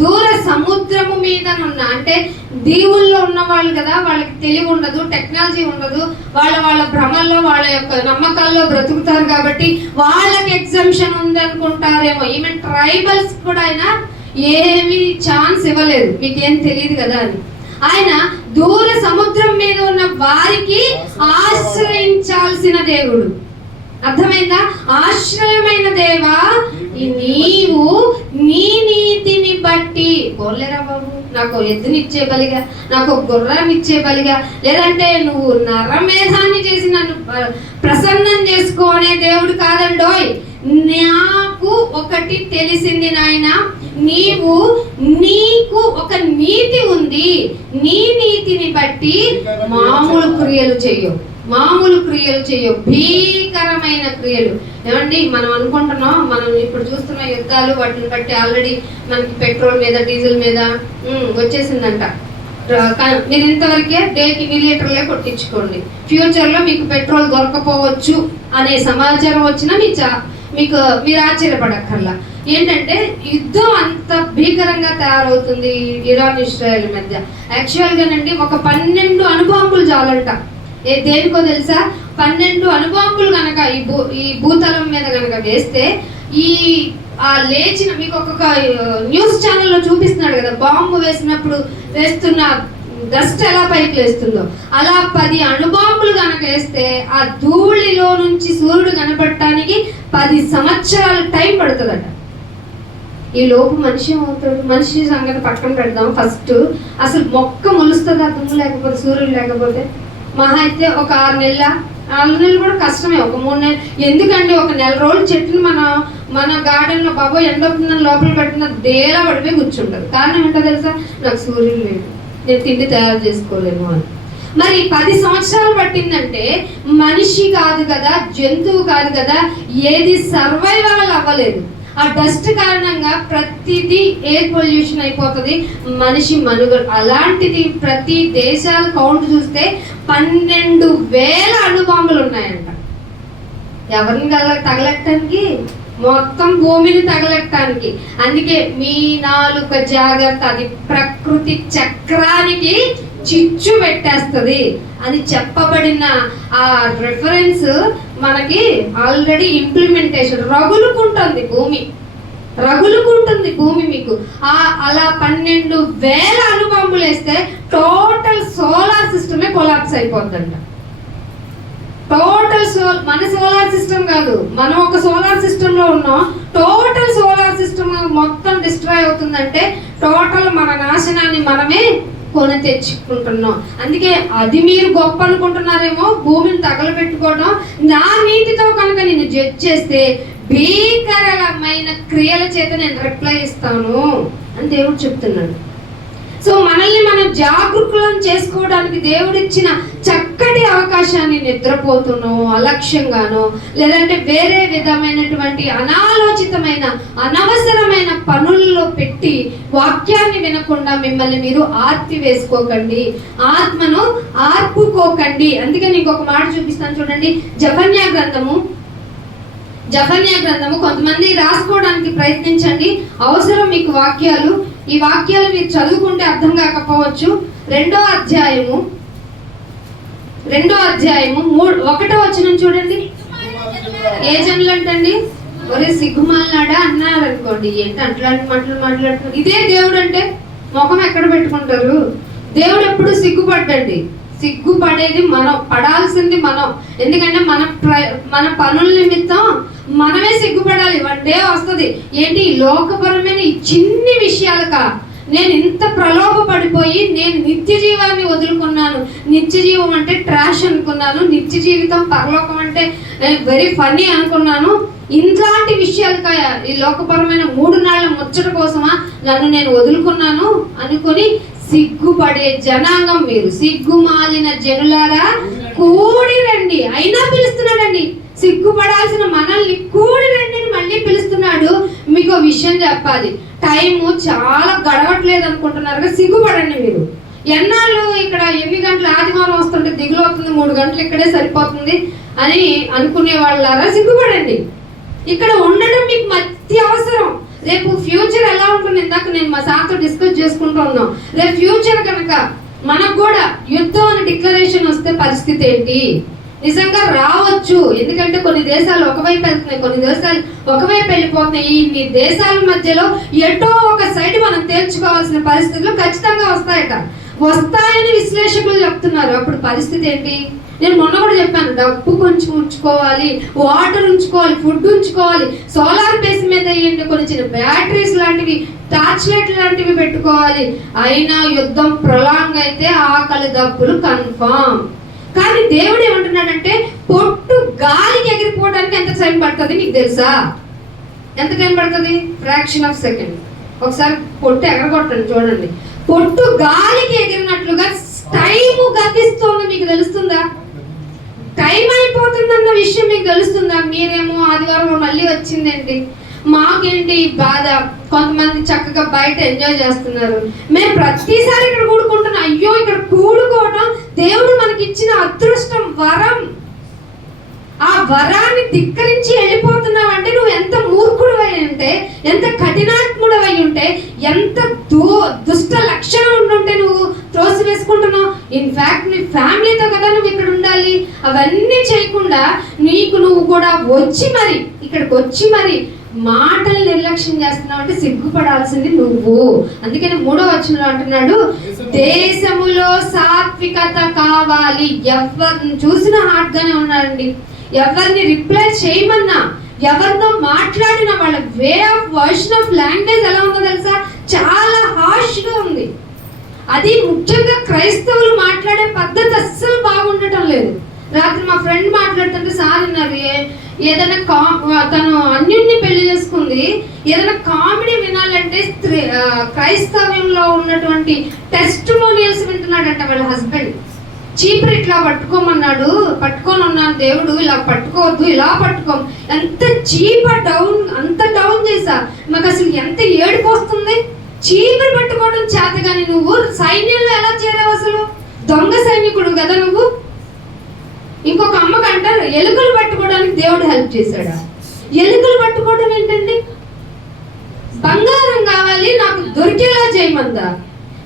దూర సముద్రము మీద ఉన్న, అంటే దీవుల్లో ఉన్న వాళ్ళు కదా, వాళ్ళకి తెలివి ఉండదు, టెక్నాలజీ ఉండదు, వాళ్ళ భ్రమల్లో వాళ్ళ యొక్క నమ్మకాల్లో బ్రతుకుతారు కాబట్టి వాళ్ళకి ఎగ్జంప్షన్ ఉంది అనుకుంటారేమో. ఈవెన్ ట్రైబల్స్ కూడా ఆయన ఏమీ ఛాన్స్ ఇవ్వలేదు, మీకేం తెలియదు కదా అని. ఆయన దూర సముద్రం మీద ఉన్న వారికి ఆశ్రయించాల్సిన దేవుడు. అర్థమైందా? ఆశ్రయమైన దేవా, నీవు నీ నీతిని బట్టి పోలేరా బాబు, నాకు ఎద్దునిచ్చే బలిగా, నాకు గుర్రం ఇచ్చే బలిగా, లేదంటే నువ్వు నరమేధాన్ని చేసి నన్ను ప్రసన్నం చేసుకోనే దేవుడు కాదండోయ్. నాకు ఒకటి తెలిసింది నాయన, నీకు ఒక నీతి ఉంది. నీ నీతిని బట్టి మామూలు క్రియలు చెయ్యవు, భీకరమైన క్రియలు. ఏమండి, మనం అనుకుంటున్నాం, మనం ఇప్పుడు చూస్తున్న యుద్ధాలు వాటిని బట్టి ఆల్రెడీ మనకి పెట్రోల్ మీద డీజిల్ మీద వచ్చేసిందంట. మీరు ఇంతవరకే డేకి 1 లీటర్లే కొట్టించుకోండి, ఫ్యూచర్లో మీకు పెట్రోల్ దొరకపోవచ్చు అనే సమాచారం వచ్చినా మీరు ఆశ్చర్యపడక్కర్లా. ఏంటంటే యుద్ధం అంత భీకరంగా తయారవుతుంది ఇరాన్ ఇజ్రాయెల్ మధ్య. యాక్చువల్గానండి ఒక 12 అణుబాంబులు చాలంట. దేనికో తెలుసా? 12 అణుబాంబులు కనుక ఈ భూతలం మీద కనుక వేస్తే లేచిన, మీకు ఒక్కొక్క న్యూస్ ఛానల్లో చూపిస్తున్నాడు కదా, బాంబు వేసినప్పుడు వేస్తున్న డస్ట్ ఎలా పైకి లేస్తుందో, అలా 10 అణుబాంబులు కనుక వేస్తే ఆ ధూళిలో నుంచి సూర్యుడు కనపడటానికి 10 సంవత్సరాల టైం పడుతుందట. ఈ లోపు మనిషి ఏమవుతాడు? మనిషి సంగతి పక్కన పెడదాం. ఫస్ట్ అసలు మొక్క మొలుస్తుందా దుమ్ము లేకపోతే, సూర్యుడు లేకపోతే? మహా అయితే ఒక 6 నెలల 4 నెలలు కూడా కష్టమే, ఒక 3 నెలలు. ఎందుకండి, ఒక 4 రోజులు చెట్టుని మన గార్డెన్లో బాబో ఎండవుతుందని లోపల పెట్టిన డేలా పడిపోయి కూర్చుంటారు. కారణం ఏంటో తెలుసా? నాకు సూర్యుడు లేదు, నేను తిండి తయారు చేసుకోలేను అని. మరి 10 సంవత్సరాలు పట్టిందంటే మనిషి కాదు కదా, జంతువు కాదు కదా, ఏది సర్వైవల్ అవ్వలేదు. ఆ డస్ట్ కారణంగా ప్రతిదీ ఎయిర్ పొల్యూషన్ అయిపోతుంది, మనిషి మనుగడ. అలాంటిది ప్రతి దేశాల కౌంట్ చూస్తే 12,000 అణుబాంబులు ఉన్నాయంట. ఎవరిని తగలెట్టడానికి? మొత్తం భూమిని తగలెట్టడానికి. అందుకే మీ నాలుక జాగ్రత్త, అది ప్రకృతి చక్రానికి చిచ్చు పెట్టేస్తుంది అని చెప్పబడిన ఆ రెఫరెన్స్ మనకి ఆల్రెడీ ఇంప్లిమెంటేషన్. రగులుకుంటుంది భూమి మీకు. అలా 12,000 అణుబాంబులు వేస్తే టోటల్ సోలార్ సిస్టమే కొలాప్స్ అయిపోద్దంట. మన సోలార్ సిస్టమ్ కాదు, మనం ఒక సోలార్ సిస్టమ్ లో ఉన్నాం, టోటల్ సోలార్ సిస్టమ్ మొత్తం డిస్ట్రాయ్ అవుతుందంటే టోటల్ మన నాశనాన్ని మనమే కొని తెచ్చుకుంటున్నాం. అందుకే అది మీరు గొప్ప అనుకుంటున్నారేమో, భూమిని తగలబెట్టుకోవడం. నా నీతితో కనుక నేను జడ్జ్ చేస్తే భీకరమైన క్రియల చేత నేను రిప్లై ఇస్తాను అని దేవుడు చెప్తున్నాడు. సో మనల్ని మనం జాగరూకులను చేసుకోవడానికి దేవుడిచ్చిన చక్కటి అవకాశాన్ని నిద్రపోతునో, అలక్ష్యంగానో, లేదంటే వేరే విధమైనటువంటి అనాలోచితమైన అనవసరమైన పనుల్లో పెట్టి వాక్యాన్ని వినకుండా మిమ్మల్ని మీరు ఆర్తి వేసుకోకండి, ఆత్మను ఆర్పుకోకండి. అందుకని ఇంకొక మాట చూపిస్తాను చూడండి. జఫన్యా గ్రంథము కొంతమంది రాసుకోవడానికి ప్రయత్నించండి. అవసరం మీకు వాక్యాలు. ఈ వాక్యాలు మీరు చదువుకుంటే అర్థం కాకపోవచ్చు. 2వ అధ్యాయము 1వ వచనం చూడండి. ఏ జనులు అంటండి? ఒరే సిగ్గుమాలనాడా అన్నారు అనుకోండి. ఏంటి అట్లాంటి మాటలు మాట్లాడుతున్నారు? ఇదే దేవుడు అంటే ముఖం ఎక్కడ పెట్టుకుంటారు? దేవుడు ఎప్పుడు సిగ్గుపడ్డండి. సిగ్గుపడేది మనం, పడాల్సింది మనం. ఎందుకంటే మన పనుల నిమిత్తం మనమే సిగ్గుపడాలి. వన్ డే వస్తుంది. ఏంటి లోకపరమైన ఈ చిన్ని విషయాలుగా నేను ఇంత ప్రలోభ పడిపోయి నేను నిత్య జీవాన్ని వదులుకున్నాను. నిత్య జీవం అంటే ట్రాష్ అనుకున్నాను, నిత్య జీవితం పరలోకం అంటే వెరీ ఫన్నీ అనుకున్నాను. ఇట్లాంటి విషయాలుగా ఈ లోకపరమైన 3 నాళ్ళ ముచ్చట కోసమా నన్ను నేను వదులుకున్నాను అనుకుని సిగ్గుపడే జనాంగం మీరు. సిగ్గుమాలిన జనులారా కూడి రండి. అయినా పిలుస్తున్నాడండి. సిగ్గుపడాల్సిన మనల్ని కూడి రండి అని మళ్ళీ పిలుస్తున్నాడు. మీకు విషయం చెప్పాలి, టైము చాలా గడవట్లేదు అనుకుంటున్నారుగా, సిగ్గుపడండి మీరు. ఎన్నాళ్ళు ఇక్కడ 8 గంటలు ఆదివారం వస్తుంటే దిగులు అవుతుంది, 3 గంటలు ఇక్కడే సరిపోతుంది అని అనుకునే వాళ్ళారా సిగ్గుపడండి. ఇక్కడ ఉండడం మీకు మధ్య అవసరం. రేపు ఫ్యూచర్ ఎలా ఉంటుంది? ఇందాక నేను మా సార్తో డిస్కస్ చేసుకుంటూ ఉన్నాం. రేపు ఫ్యూచర్ కనుక మనకు కూడా యుద్ధం అని డిక్లరేషన్ వస్తే పరిస్థితి ఏంటి? నిజంగా రావచ్చు. ఎందుకంటే కొన్ని దేశాలు ఒకవైపు వెళ్తున్నాయి, కొన్ని దేశాలు ఒకవైపు వెళ్ళిపోతున్నాయి. ఈ దేశాల మధ్యలో ఎటో ఒక సైడ్ మనం తేల్చుకోవాల్సిన పరిస్థితులు ఖచ్చితంగా వస్తాయట. వస్తాయని విశ్లేషకులు చెప్తున్నారు. అప్పుడు పరిస్థితి ఏంటి? నేను మొన్న కూడా చెప్పాను, డబ్బు కొంచెం ఉంచుకోవాలి, వాటర్ ఉంచుకోవాలి, ఫుడ్ ఉంచుకోవాలి, సోలార్ బేస్ మీద వేయండి, కొన్ని చిన్న బ్యాటరీస్ లాంటివి, టార్చ్ లైట్ లాంటివి పెట్టుకోవాలి. అయినా యుద్ధం ప్రొలాంగ్ అయితే ఆకలి దప్పులు కన్ఫామ్. కానీ దేవుడు ఏమంటున్నాడంటే, పొట్టు గాలికి ఎగిరిపోవడానికి ఎంత టైం పడుతుంది మీకు తెలుసా? ఎంత టైం పడుతుంది? Fraction of second. ఒకసారి పొట్టు ఎగరగొట్టండి చూడండి. పొట్టు గాలికి ఎగిరినట్లుగా టైము గతిస్తుంది. మీకు తెలుస్తుందా? టైం అయిపోతుందన్న విషయం మీకు తెలుస్తుందా? మీరేమో ఆదివారం మళ్ళీ వచ్చిందేంటి, మాకేంటి బాధ. కొంతమంది చక్కగా బయట ఎంజాయ్ చేస్తున్నారు, మేము ప్రతిసారి ఇక్కడ కూడుకుంటున్నాం. అయ్యో, ఇక్కడ కూడుకోవడం దేవుడు మనకి ఇచ్చిన అదృష్టం, వరం. ఆ వరాన్ని ధిక్కరించి వెళ్ళిపోతున్నావు అంటే నువ్వు ఎంత మూర్ఖుడు అయి ఉంటే, ఎంత కఠినాత్ముడు అయి ఉంటే, ఎంత దుష్ట లక్షణం ఉండుంటే నువ్వు త్రోసి వేసుకుంటున్నావు. ఇన్ఫాక్ట్ నీ ఫ్యామిలీతో కదా నువ్వు ఇక్కడ ఉండాలి. అవన్నీ చేయకుండా నువ్వు కూడా వచ్చి మరి ఇక్కడికి వచ్చి మరి మాటలు నిర్లక్ష్యం చేస్తున్నావు అంటే సిగ్గుపడాల్సింది నువ్వు. అందుకని 3వ వచనంలో అంటున్నాడు, దేశములో సాత్వికత కావాలి. ఎవరిని చూసినా హార్ట్ గానే ఉన్నారండి. ఎవరిని రిప్లై చేయమన్నా, ఎవరితో మాట్లాడినా వాళ్ళ way of version of language ఎలా ఉందో తెలుసా? చాలా హార్ష్ గా ఉంది. అది ముఖ్యంగా క్రైస్తవులు మాట్లాడే పద్ధతి అస్సలు బాగుండటం లేదు. రాత్రి మా ఫ్రెండ్ మాట్లాడుతుంటే సార్ అన్నారు, ఏదైనా తను అన్యుణ్ణి పెళ్లి చేసుకుంది, ఏదైనా కామెడీ వినాలంటే క్రైస్తవ్యంలో ఉన్నటువంటి టెస్టిమోనియల్స్ వింటున్నాడంట వాళ్ళ హస్బెండ్. చీపురు ఇట్లా పట్టుకోమన్నాడు, పట్టుకొని ఉన్నాను దేవుడు, ఇలా పట్టుకోవద్దు, ఇలా పట్టుకో. ఎంత చీప డౌన్, అంత డౌన్ చేశా. మాకు అసలు ఎంత ఏడుపు వస్తుంది. చీపురు పట్టుకోవడం చేత కానీ నువ్వు సైన్యంలో ఎలా చేరావు? అసలు దొంగ సైనికుడు కదా నువ్వు. ఇంకొక అమ్మకు అంటారు, ఎలుకలు పట్టుకోవడానికి దేవుడు హెల్ప్ చేశాడా? ఎలుకలు పట్టుకోవడం ఏంటండి? బంగారం కావాలి నాకు దొరికేలా చేయమందా?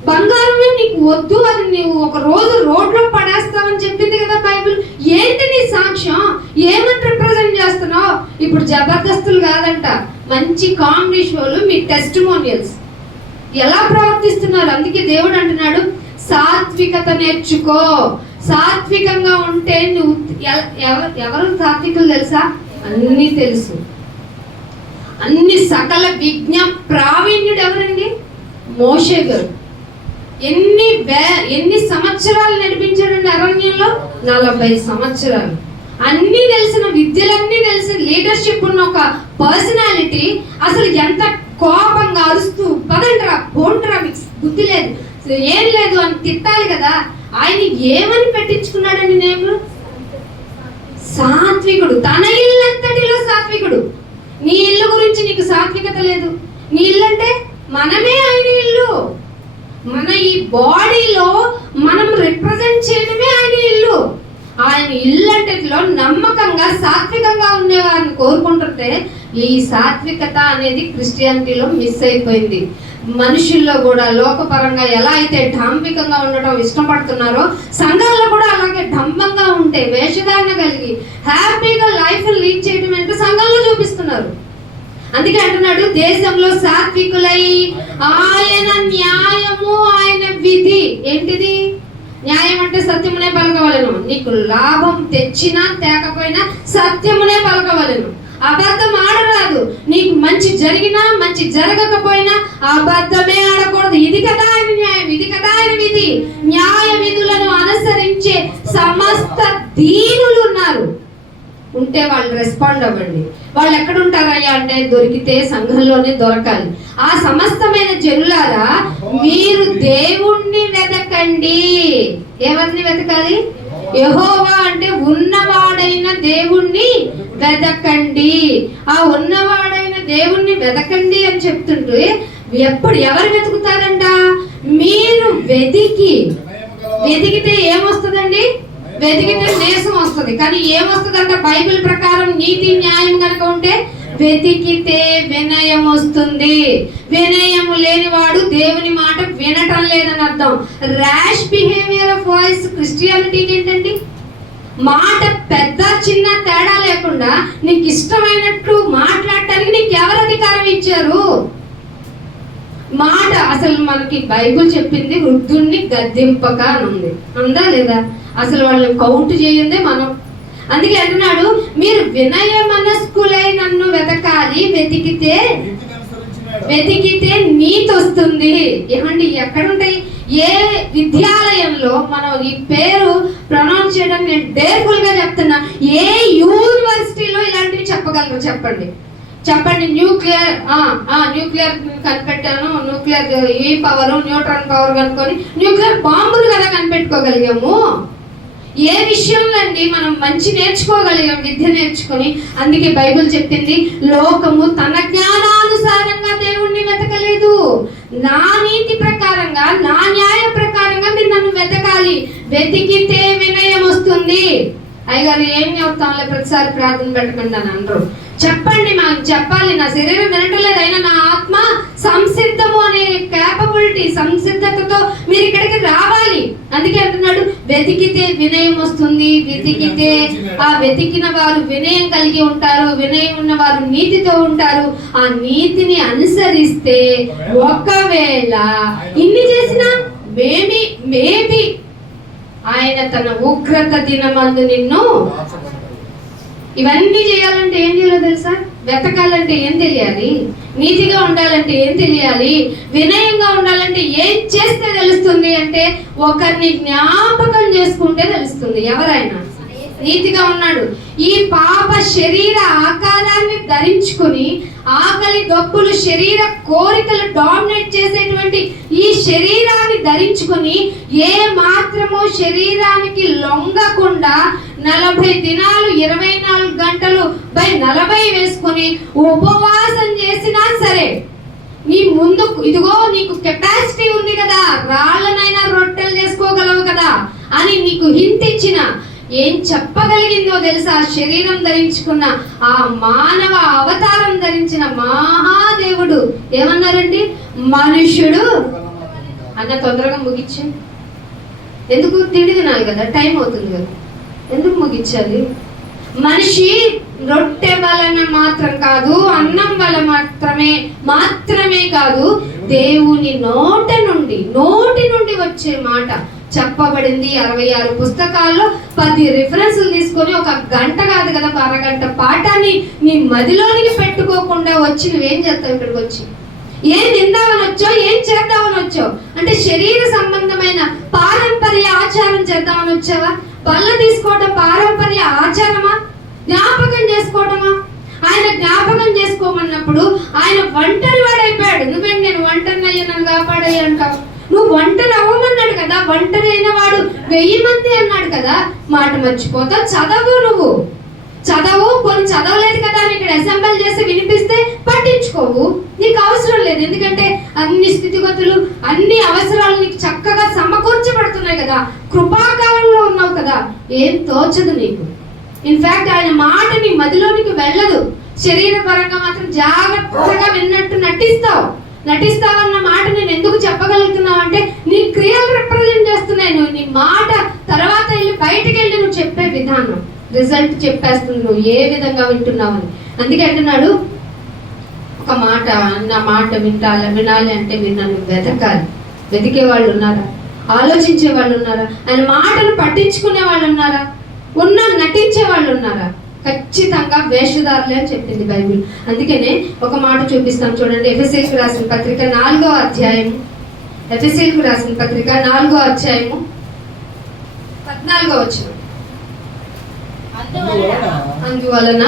బంగారమే నీకు వద్దు, అది నీవు ఒక రోజు రోడ్లో పడేస్తావని చెప్పింది కదా బైబిల్. ఏంటి నీ సాక్ష్యం? ఏమని రిప్రజెంట్ చేస్తున్నావు? ఇప్పుడు జబర్దస్తులు కాదంట, మంచి కామెడీ షోలు, మీ టెస్టిమోనియల్స్ ఎలా ప్రవర్తిస్తున్నారు. అందుకే దేవుడు అంటున్నాడు, సాత్వికత నేర్చుకో. సాత్వికంగా ఉంటే నువ్వు ఎవరు సాత్వికులు తెలుసా? అన్నీ తెలుసు. అన్ని సకల విజ్ఞ ప్రావీణ్యుడు ఎవరండి? మోషే గారు. ఎన్ని సంవత్సరాలు నడిపించాడండి అరణ్యంలో? 40 సంవత్సరాలు. అన్ని తెలిసిన, విద్యలన్నీ తెలిసిన, లీడర్షిప్ ఉన్న ఒక పర్సనాలిటీ అసలు ఎంత కోపంగా అరుస్తూ, పదండ్రా బోండ్రా, మీకు బుద్ధి లేదు, ఏం లేదు అని తిట్టాలి కదా. ఆయన ఏమని పెట్టించుకున్నాడండి నేములు? సాత్వికుడు. తన ఇల్లంతటిలో సాత్వికుడు. నీ ఇల్లు గురించి నీకు సాత్వికత లేదు. నీ ఇల్లు అంటే మనమే ఆయన ఇల్లు. మన ఈ బాడీలో మనం రిప్రజెంట్ చేయడమే ఆయన ఇల్లు. ఆయన ఇల్లు అంటేలో నమ్మకంగా సాత్వికంగా ఉండేవారిని కోరుకుంటుంటే ఈ సాత్వికత అనేది క్రిస్టియానిటీలో మిస్ అయిపోయింది. మనుషుల్లో కూడా లోకపరంగా ఎలా అయితే డాంబికంగా ఉండటం ఇష్టపడుతున్నారో, సంఘాల్లో కూడా అలాగే డంబంగా ఉంటే, వేషధారణ కలిగి హ్యాపీగా లైఫ్ లీడ్ చేయడం అంటే సంఘంలో చూపిస్తున్నారు. అందుకే అంటున్నాడు, దేశంలో సాత్వికులై ఆయన న్యాయము, ఆయన విధి. ఏంటిది న్యాయం? అంటే సత్యమునే పలకవలెను. నీకు లాభం తెచ్చినా తేకపోయినా సత్యమునే పలకవలెను. అబద్ధం ఆడరాదు. నీకు మంచి జరిగినా మంచి జరగకపోయినా అబద్ధమే ఆడకూడదు. ఇది కదా ఆయన న్యాయం, ఇది కదా ఆయన విధి. న్యాయ విధులను అనుసరించే సమస్త దీనులు ఉన్నారు. ఉంటే వాళ్ళు రెస్పాండ్ అవ్వండి. వాళ్ళు ఎక్కడ ఉంటారయ్యా అంటే, దొరికితే సంఘంలోనే దొరకాలి. ఆ సమస్తమైన జనులారా, మీరు దేవుణ్ణి వెతకండి. ఎవరిని వెతకాలి? యెహోవా అంటే ఉన్నవాడైన దేవుణ్ణి వెతకండి. ఆ ఉన్నవాడైన దేవుణ్ణి వెతకండి అని చెప్తుంటే, ఎవరు వెతుకుతారంట? మీరు వెతికితే ఏమొస్తుందండి? వెతికితే నేసం వస్తుంది. కానీ ఏమొస్తుందంట? బైబిల్ ప్రకారం నీతి న్యాయం కనుక ఉంటే వెతికితే వినయం వస్తుంది. వినయము లేనివాడు దేవుని మాట వినటం లేదని అర్థం. ర్యాష్ బిహేవియర్ ఆఫ్ వాయిస్ క్రిస్టియానిటీకి ఏంటండి? మాట పెద్ద చిన్న తేడా లేకుండా నీకు ఇష్టమైనట్లు మాట్లాడటానికి నీకు ఎవరు అధికారం ఇచ్చారు? మాట అసలు మనకి బైబిల్ చెప్పింది వృద్ధుణ్ణి గద్దింపక అని ఉంది, ఉందా లేదా? అసలు వాళ్ళని కౌంట్ చేయందే మనం. అందుకే అంటున్నాడు, మీరు వినయ మనస్కులై నన్ను వెతకాలి, వెతికితే నీతి వస్తుంది. ఏమండి ఎక్కడుంటాయి? ఏ విద్యాలయంలో మనం ఈ పేరు ప్రొనౌన్స్ చేయడం నేను డేర్ఫుల్ గా చెప్తున్నా, ఏ యూనివర్సిటీలో ఇలాంటివి చెప్పగలరు చెప్పండి? చెప్పండి. న్యూక్లియర్ కనిపెట్టాను, న్యూక్లియర్ ఈ పవర్, న్యూట్రాన్ పవర్ కనుక్కొని న్యూక్లియర్ బాంబులు కదా కనిపెట్టుకోగలిగాము. ఏ విషయంలో అండి మనం మంచి నేర్చుకోగలిగాం, విద్య నేర్చుకొని. అందుకే బైబిల్ చెప్పింది, లోకము తన జ్ఞానానుసారంగా దేవుణ్ణి వెతకలేదు, నా నీతి ప్రకారంగా, నా న్యాయ ప్రకారంగా మీరు నన్ను వెతకాలి, వెతికితే వినయం వస్తుంది. అయ్యగారు ఏం చెప్తాంలే ప్రతిసారి ప్రార్థన పెట్టకుండా అని అనరు. చెప్పండి, మాకు చెప్పాలి. నా శరీరం వినటలేదు, అయినా నా ఆత్మ సంసిద్ధము అనే క్యాపబిలిటీ, సంసిద్ధతతో మీరు ఇక్కడికి రావాలి. అందుకే అంటున్నాడు, వెతికితే వినయం వస్తుంది. వెతికితే ఆ వెతికిన వారు వినయం కలిగి ఉంటారు, వినయం ఉన్న వారు నీతితో ఉంటారు. ఆ నీతిని అనుసరిస్తే ఒకవేళ ఇన్ని చేసినా మేబీ ఆయన తన ఉగ్రత దినమందు నిన్ను. ఇవన్నీ చేయాలంటే ఏం చేయాలో తెలుసా? వెతకాలంటే ఏం తెలియాలి? నీతిగా ఉండాలంటే ఏం తెలియాలి? వినయంగా ఉండాలంటే ఏం చేస్తే తెలుస్తుంది అంటే, ఒకరిని జ్ఞాపకం చేసుకుంటే తెలుస్తుంది. ఎవరైనా నీతిగా ఉన్నాడు. ఈ పాప శరీర ఆకారాన్ని ధరించుకుని ఆకలి దప్పులు శరీర కోరికలు డామినేట్ చేసేటువంటి ఈ శరీరాన్ని ధరించుకుని ఏ మాత్రము శరీరానికి లొంగకుండా 40 దినాలు 24 గంటలు 40 వేసుకొని ఉపవాసం చేసినా సరే, నీ ముందు ఇదిగో నీకు కెపాసిటీ ఉంది కదా, రాళ్ళనైనా రొట్టెలు చేసుకోగలవు కదా అని నీకు హింట్ ఇచ్చిన, ఏం చెప్పగలిగిందో తెలుసా? శరీరం ధరించుకున్న ఆ మానవ అవతారం ధరించిన మహాదేవుడు ఏమన్నారండి? మనుష్యుడు అన్న తొందరగా ముగించు. ఎందుకు? తిండి తినాలి కదా, టైం అవుతుంది కదా, ఎందుకు ముగించాలి? మనిషి రొట్టె వలన మాత్రం కాదు, అన్నం వల్ల మాత్రమే కాదు, దేవుని నోటి నుండి వచ్చే మాట చెప్పబడింది. 66 పుస్తకాల్లో 10 రిఫరెన్స్లు తీసుకొని ఒక గంట కాదు కదా, ఒక అరగంట పాఠాన్ని నీ మదిలోనికి పెట్టుకోకుండా వచ్చి నువ్వేం చేస్తావు? ఇక్కడికి వచ్చి ఏం విందామని వచ్చో, ఏం చేద్దామని వచ్చో? అంటే శరీర సంబంధమైన పారంపర్య ఆచారం చేద్దామని వచ్చావా? బల్ల తీసుకోవడం పారంపర్య ఆచారమా? జ్ఞాపకం చేసుకోవడమా? ఆయన జ్ఞాపకం చేసుకోమన్నప్పుడు ఆయన ఒంటరి వాడైపోయాడు. నువ్వేంటి నేను ఒంటరిని అయ్యా నన్ను కాపాడయ్యా అంటావు? నువ్వు ఒంటరి అవ్వమన్నాడు కదా, ఒంటరి అయిన వాడు 1000 మంది అన్నాడు కదా. మాట మర్చిపోతావు. నువ్వు చదవు, కొన్ని చదవలేదు కదా అని ఇక్కడ అసెంబ్లీ చేసి వినిపిస్తే పట్టించుకోవు, నీకు అవసరం లేదు. ఎందుకంటే అన్ని స్థితిగతులు, అన్ని అవసరాలు నీకు చక్కగా సమకూర్చబడుతున్నాయి కదా, కృపాకాలంలో ఉన్నావు కదా, ఏం తోచదు నీకు. ఇన్ఫాక్ట్ ఆయన మాట నీ మదిలోనికి వెళ్ళదు. శరీర పరంగా మాత్రం జాగ్రత్తగా విన్నట్టు నటిస్తావన్న మాట నేను ఎందుకు చెప్పగలుగుతున్నావు అంటే, నీ క్రియలు రిప్రజెంట్ చేస్తున్నాయి. నువ్వు నీ మాట తర్వాత బయటికి వెళ్ళి నువ్వు చెప్పే విధానం రిజల్ట్ చెప్పేస్తుంది నువ్వు ఏ విధంగా వింటున్నావని. అందుకే అంటున్నాడు, ఒక మాట, నా మాట వినాలి అంటే మీరు నన్ను వెతకాలి. వెతికే వాళ్ళు ఉన్నారా? ఆలోచించే వాళ్ళు ఉన్నారా? ఆయన మాటను పట్టించుకునే వాళ్ళు ఉన్నారా? నటించే వాళ్ళు ఉన్నారా? ఖచ్చితంగా వేషధారులే అని చెప్పింది బైబిల్. అందుకనే ఒక మాట చూపిస్తాం చూడండి. ఎఫెసీయులకు రాసిన పత్రిక 4వ అధ్యాయము, ఎఫెసీయులకు రాసిన పత్రిక 4వ అధ్యాయము 14వ వచనం. అందువలన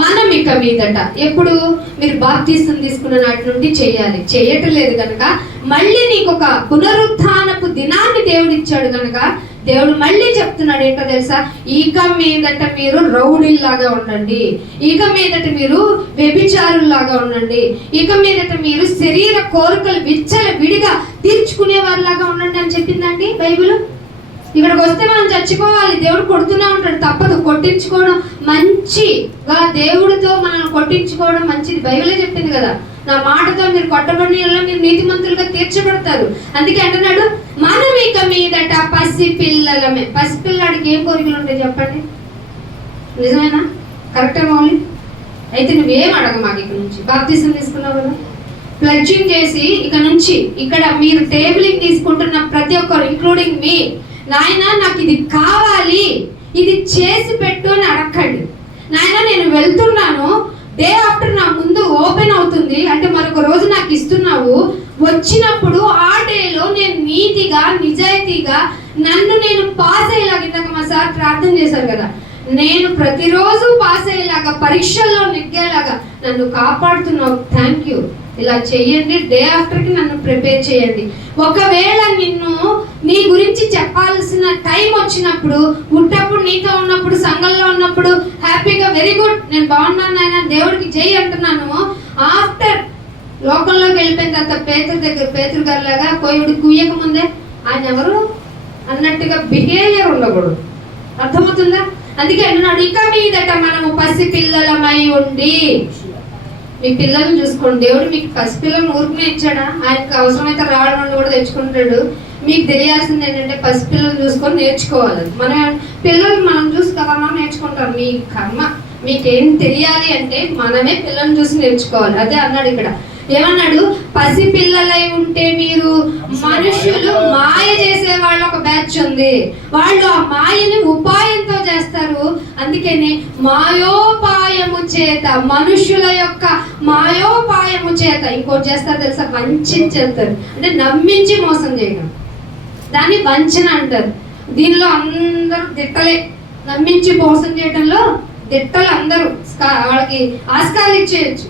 మనం ఇక మీదట, ఎప్పుడు మీరు బాప్తిసం తీసుకున్న నాటి నుండి చేయాలి, చేయట్లేదు కనుక మళ్ళీ నీకు ఒక పునరుత్థానపు దినాన్ని దేవుడు ఇచ్చాడు కనుక దేవుడు మళ్ళీ చెప్తున్నాడు ఏంటో తెలుసా? ఇక మీదట మీరు రౌడీల్లాగా ఉండండి, ఇక మీదట మీరు వ్యభిచారుల్లాగా ఉండండి, ఇక మీదట మీరు శరీర కోరికలు విడిగా తీర్చుకునే వారిలాగా ఉండండి అని చెప్పిందండి బైబిల్. ఇక్కడికి వస్తే మనం చచ్చిపోవాలి, దేవుడు కొడుతూనే ఉంటాడు, తప్పదు. కొట్టించుకోవడం మంచిగా, దేవుడితో మనల్ని కొట్టించుకోవడం మంచిది. బైబిలే చెప్పింది కదా, నా మాటతో మీరు కొట్టబడిన మీరు నీతిమంతులుగా తీర్చబడతారు. అందుకే అంటున్నాడు, మనం ఇక మీదట పసిపిల్లలమే. పసిపిల్లాడికి ఏం కోరికలు ఉంటాయి చెప్పండి? నిజమేనా? కరెక్టే మౌలి? అయితే నువ్వేం అడగ మాకు. ఇక్కడ నుంచి బాప్తిసం తీసుకున్నావు కదా, ప్లడ్జింగ్ చేసి ఇక నుంచి ఇక్కడ మీరు టేబులింగ్ తీసుకుంటున్న ప్రతి ఒక్కరు ఇంక్లూడింగ్ మీ, నాయన నాకు ఇది కావాలి, ఇది చేసి పెట్టు అని అడగండి. నాయన నేను వెళ్తున్నాను, డే ఆఫ్టర్ నా ముందు ఓపెన్ అవుతుంది అంటే మరొక రోజు నాకు ఇస్తున్నావు, వచ్చినప్పుడు ఆ డేలో నేను నీతిగా నిజాయితీగా నన్ను నేను పాస్ అయ్యేలాగా, ఇందాక మా సార్ ప్రార్థన చేశారు కదా, నేను ప్రతిరోజు పాస్ అయ్యేలాగా పరీక్షల్లో నెగ్గేలాగా నన్ను కాపాడుతున్నావు, థ్యాంక్ యూ. ఇలా చెయ్యండి, డే ఆఫ్టర్కి నన్ను ప్రిపేర్ చేయండి. ఒకవేళ నిన్ను నీ గురించి చెప్పాల్సిన టైం వచ్చినప్పుడు, ఉట్టప్పుడు నీతో ఉన్నప్పుడు సంఘంలో ఉన్నప్పుడు హ్యాపీగా వెరీ గుడ్ నేను బాగున్నాను ఆయన దేవుడికి జై అంటున్నాను, ఆఫ్టర్ లోకంలోకి వెళ్ళిపోయిన తర్వాత పేతురు గారి లాగా కోయుడు కుయ్యక ముందే ఆయన ఎవరు అన్నట్టుగా బిహేవియర్ ఉండకూడదు. అర్థమవుతుందా? అందుకే అంటున్నాడు, ఇక మీదట మనము పసి పిల్లలమై ఉండి. మీ పిల్లల్ని చూసుకోండి. దేవుడు మీకు పసిపిల్లలను ఊరుకునే ఇచ్చాడా? ఆయనకు అవసరమైతే రాళ్ళ నుండి కూడా తెచ్చుకుంటాడు. మీకు తెలియాల్సింది ఏంటంటే పసిపిల్లలు చూసుకొని నేర్చుకోవాలి. మన పిల్లలు మనం చూసి కదా నేర్చుకుంటారు. మీ కర్మ, మీకేం తెలియాలి అంటే మనమే పిల్లల్ని చూసి నేర్చుకోవాలి. అదే అన్నాడు ఇక్కడ. ఏమన్నాడు? పసి పిల్లలై ఉంటే మీరు మనుషులు మాయ చేసే వాళ్ళు ఒక బ్యాచ్ ఉంది. వాళ్ళు ఆ మాయని ఉపాయంతో చేస్తారు. అందుకని మాయోపాయము చేత, మనుషుల యొక్క మాయోపాయము చేత ఇంకోటి చేస్తారు తెలుసా? వంచేస్తారు. అంటే నమ్మించి మోసం చేయడం, దాన్ని వంచన అంటారు. దీనిలో అందరూ దిట్టలే. నమ్మించి మోసం చేయడంలో దిట్టలు అందరూ. వాళ్ళకి ఆస్కారం ఇచ్చేయచ్చు.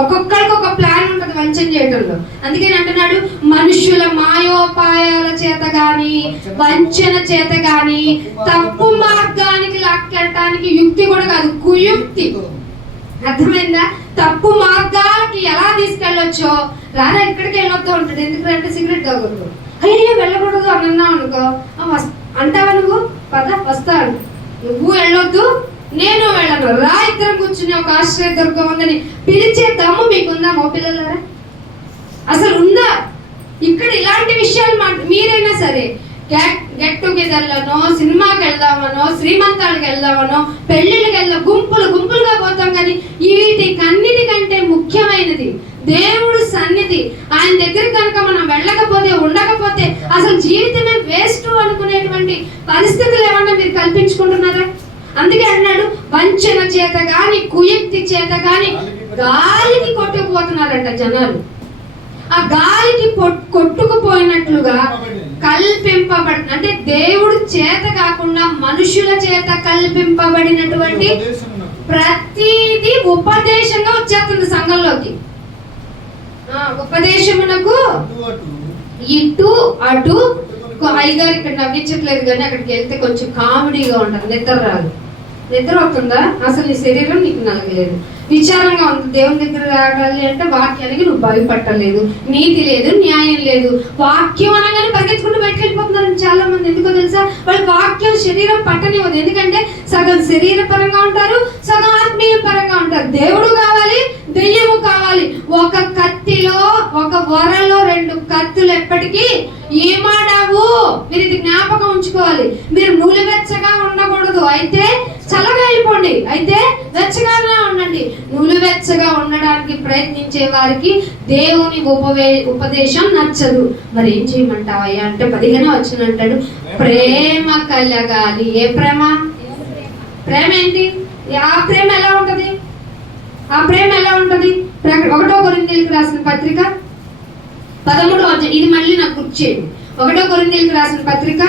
ఒక్కొక్కరికి ఒక ప్లాన్ ఉంటుంది వంచన చేయడంలో. అందుకని అంటున్నాడు, మనుషుల మాయోపాయాల చేత గాని వంచన చేత గాని తప్పు మార్గానికి లాక్కెళ్ళటానికి యుక్తి కూడా కాదు, కుయుక్తి. అర్థమైందా? తప్పు మార్గాలకి ఎలా తీసుకెళ్ళొచ్చో, రారా ఇక్కడికి వెళ్ళొద్దు ఉంటుంది. ఎందుకంటే సిగరెట్ తాగకూడదు, అయ్యో వెళ్ళకూడదు అని అన్నావు అనుకో, అంటావా నువ్వు? పద వస్తాడు, నువ్వు వెళ్ళొద్దు నేను వెళ్ళను, రా ఇద్దరం కూర్చుని ఒక ఆశ్రయ దుర్గం ఉందని పిలిచే దమ్ము మీకుందా మా పిల్లలారా? అసలు ఉందా? ఇక్కడ ఇలాంటి విషయాలు మీరైనా సరే గెట్ టుగెదర్లనో, సినిమాకి వెళ్దామనో, శ్రీమంతాలకు వెళ్దామనో, పెళ్లిళ్ళకి వెళ్దాం, గుంపులుగా పోతాం. కానీ వీటికన్నిటికంటే ముఖ్యమైనది దేవుడు సన్నిధి. ఆయన దగ్గర కనుక మనం వెళ్ళకపోతే, ఉండకపోతే అసలు జీవితమే వేస్ట్ అనుకునేటువంటి పరిస్థితులు ఏమన్నా మీరు కల్పించుకుంటున్నారా? అందుకే అన్నాడు, వంచన చేత గాని కుయుక్తి చేత గాని గాలికి కొట్టుకుపోతున్నారంట జనాలు. ఆ గాలికి కొట్టుకుపోయినట్లుగా కల్పింపబడి, అంటే దేవుడు చేత కాకుండా మనుషుల చేత కల్పింపబడినటువంటి ప్రతిదీ ఉపదేశంగా వచ్చేస్తుంది సంఘంలోకి. ఉపదేశమునకు ఇటు అటు. అయ్యగారు ఇక్కడ నవ్వించట్లేదు కానీ అక్కడికి వెళ్తే కొంచెం కామెడీగా ఉంటుంది, నిద్ర రాదు. నిద్ర అవుతుందా? అసలు నీ శరీరం నీకు నలగలేదు, విచారంగా ఉంది. దేవుని దగ్గర రాగాలి అంటే వాక్యానికి నువ్వు భయపట్టలేదు, నీతి లేదు, న్యాయం లేదు. వాక్యం అనగానే పరిగెత్తుకుంటూ బయటకు వెళ్ళిపోతున్నారు చాలా మంది. ఎందుకో తెలుసా? వాళ్ళ వాక్యం శరీరం పట్టనివ్వదు. ఎందుకంటే సగం శరీర పరంగా ఉంటారు, సగం ఆత్మీయ పరంగా ఉంటారు. దేవుడు కావాలి, దెయ్యము కావాలి. ఒక కత్తిలో, ఒక వరలో రెండు కత్తులు ఎప్పటికీ ఏమాడావు. మీరు ఇది జ్ఞాపకం ఉంచుకోవాలి. మీరు నులివెచ్చగా ఉండకూడదు, అయితే చల్లగా వెళ్ళిపోండి, అయితే వెచ్చగానే ఉండండి. నులివెచ్చగా ఉండడానికి ప్రయత్నించే వారికి దేవుని ఉపదేశం నచ్చదు. మరి ఏం చేయమంటావయ్యా అంటే 15వ వచనం అంటాడు, ప్రేమ కలగాలి. ఏ ప్రేమ? ప్రేమ ఏంటి? ఆ ప్రేమ ఎలా ఉంటది? ఆ ప్రేమ ఎలా ఉంటది? 1 కొరింథీయులకు రాసిన పత్రిక 13వ అధ్యాయం. ఇది మళ్ళీ నాకు గుర్తు చేయండి. 1 కొరింథీయులకు రాసిన పత్రిక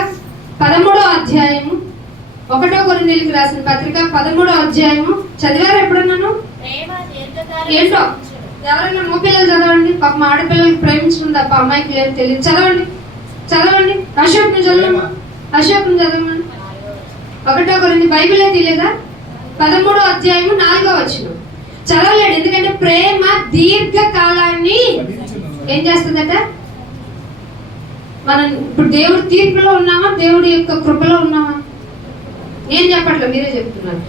13వ అధ్యాయము. 1 కొరింథీయులకు రాసిన పత్రిక 13వ అధ్యాయము. చదివారు ఎప్పుడన్నాను? ఏంటో ఎవరైనా మగ పిల్లలు చదవండి. పాపం ఆడపిల్లలకి ప్రేమించడం తప్ప అమ్మాయికి లేదు తెలియదు. చదవండి. అశోక్ని చదవమ్మా, అశోక్ని చదవమని. 1 కొరింథీ బైబిలే తీయలేదా? 13వ అధ్యాయము 4వ వచనం చదవలేడు. ఎందుకంటే ప్రేమ దీర్ఘకాలాన్ని ఏం చేస్తుందట? మనం ఇప్పుడు దేవుడి తీర్పులో ఉన్నామా, దేవుడి యొక్క కృపలో ఉన్నామా? ఏం చెప్పట్లేదు, మీరే చెప్తున్నారు.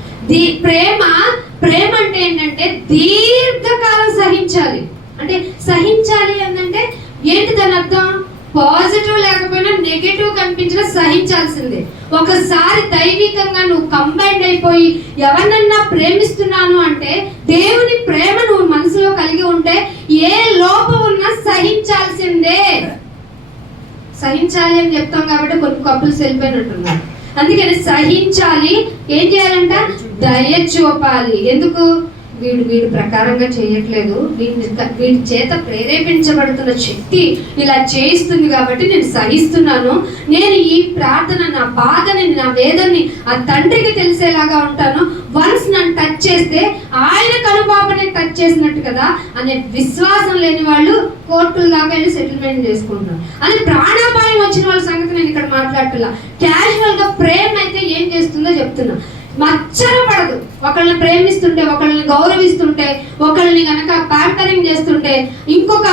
ప్రేమ అంటే ఏంటంటే దీర్ఘకాలం సహించాలి. అంటే సహించాలి అంటే ఏంటి దాని అర్థం? పాజిటివ్ లేకపోయినా నెగటివ్ కనిపించినా సహించాల్సిందే. ఒకసారి దైవికంగా నువ్వు కంబైండ్ అయిపోయి ఎవరినన్నా ప్రేమిస్తున్నాను అంటే దేవుని ప్రేమ నువ్వు మనసులో కలిగి ఉంటే ఏ లోపం మంచిదే. సహించాలి అని చెప్తాం కాబట్టి కొన్ని కప్పుల్స్ వెళ్ళిపోయినట్టున్నారు. అందుకని సహించాలి. ఏం చేయాలంట? దయ చూపాలి. ఎందుకు? వీడు ప్రకారంగా చేయట్లేదు, వీడి చేత ప్రేరేపించబడుతున్న శక్తి ఇలా చేయిస్తుంది కాబట్టి నేను సహిస్తున్నాను. నేను ఈ ప్రార్థన, నా బాధని, నా వేదనని ఆ తండ్రికి తెలిసేలాగా ఉంటాను. వన్స్ నన్ను టచ్ చేస్తే ఆయన కనుపాపని టచ్ చేసినట్టు కదా అనే విశ్వాసం లేని వాళ్ళు కోర్టుల దాకా వెళ్ళి సెటిల్మెంట్ చేసుకుంటారు. అని ప్రాణాపాయం వచ్చిన వాళ్ళ సంగతి నేను ఇక్కడ మాట్లాడుతున్నా. క్యాజువల్ గా ప్రేమ అయితే ఏం చేస్తుందో చెప్తున్నా. మచ్చరపడదు. ఒకళ్ళని ప్రేమిస్తుంటే, ఒకళ్ళని గౌరవిస్తుంటే, ఒకళ్ళని కనుక ప్యాంపరింగ్ చేస్తుంటే ఇంకొక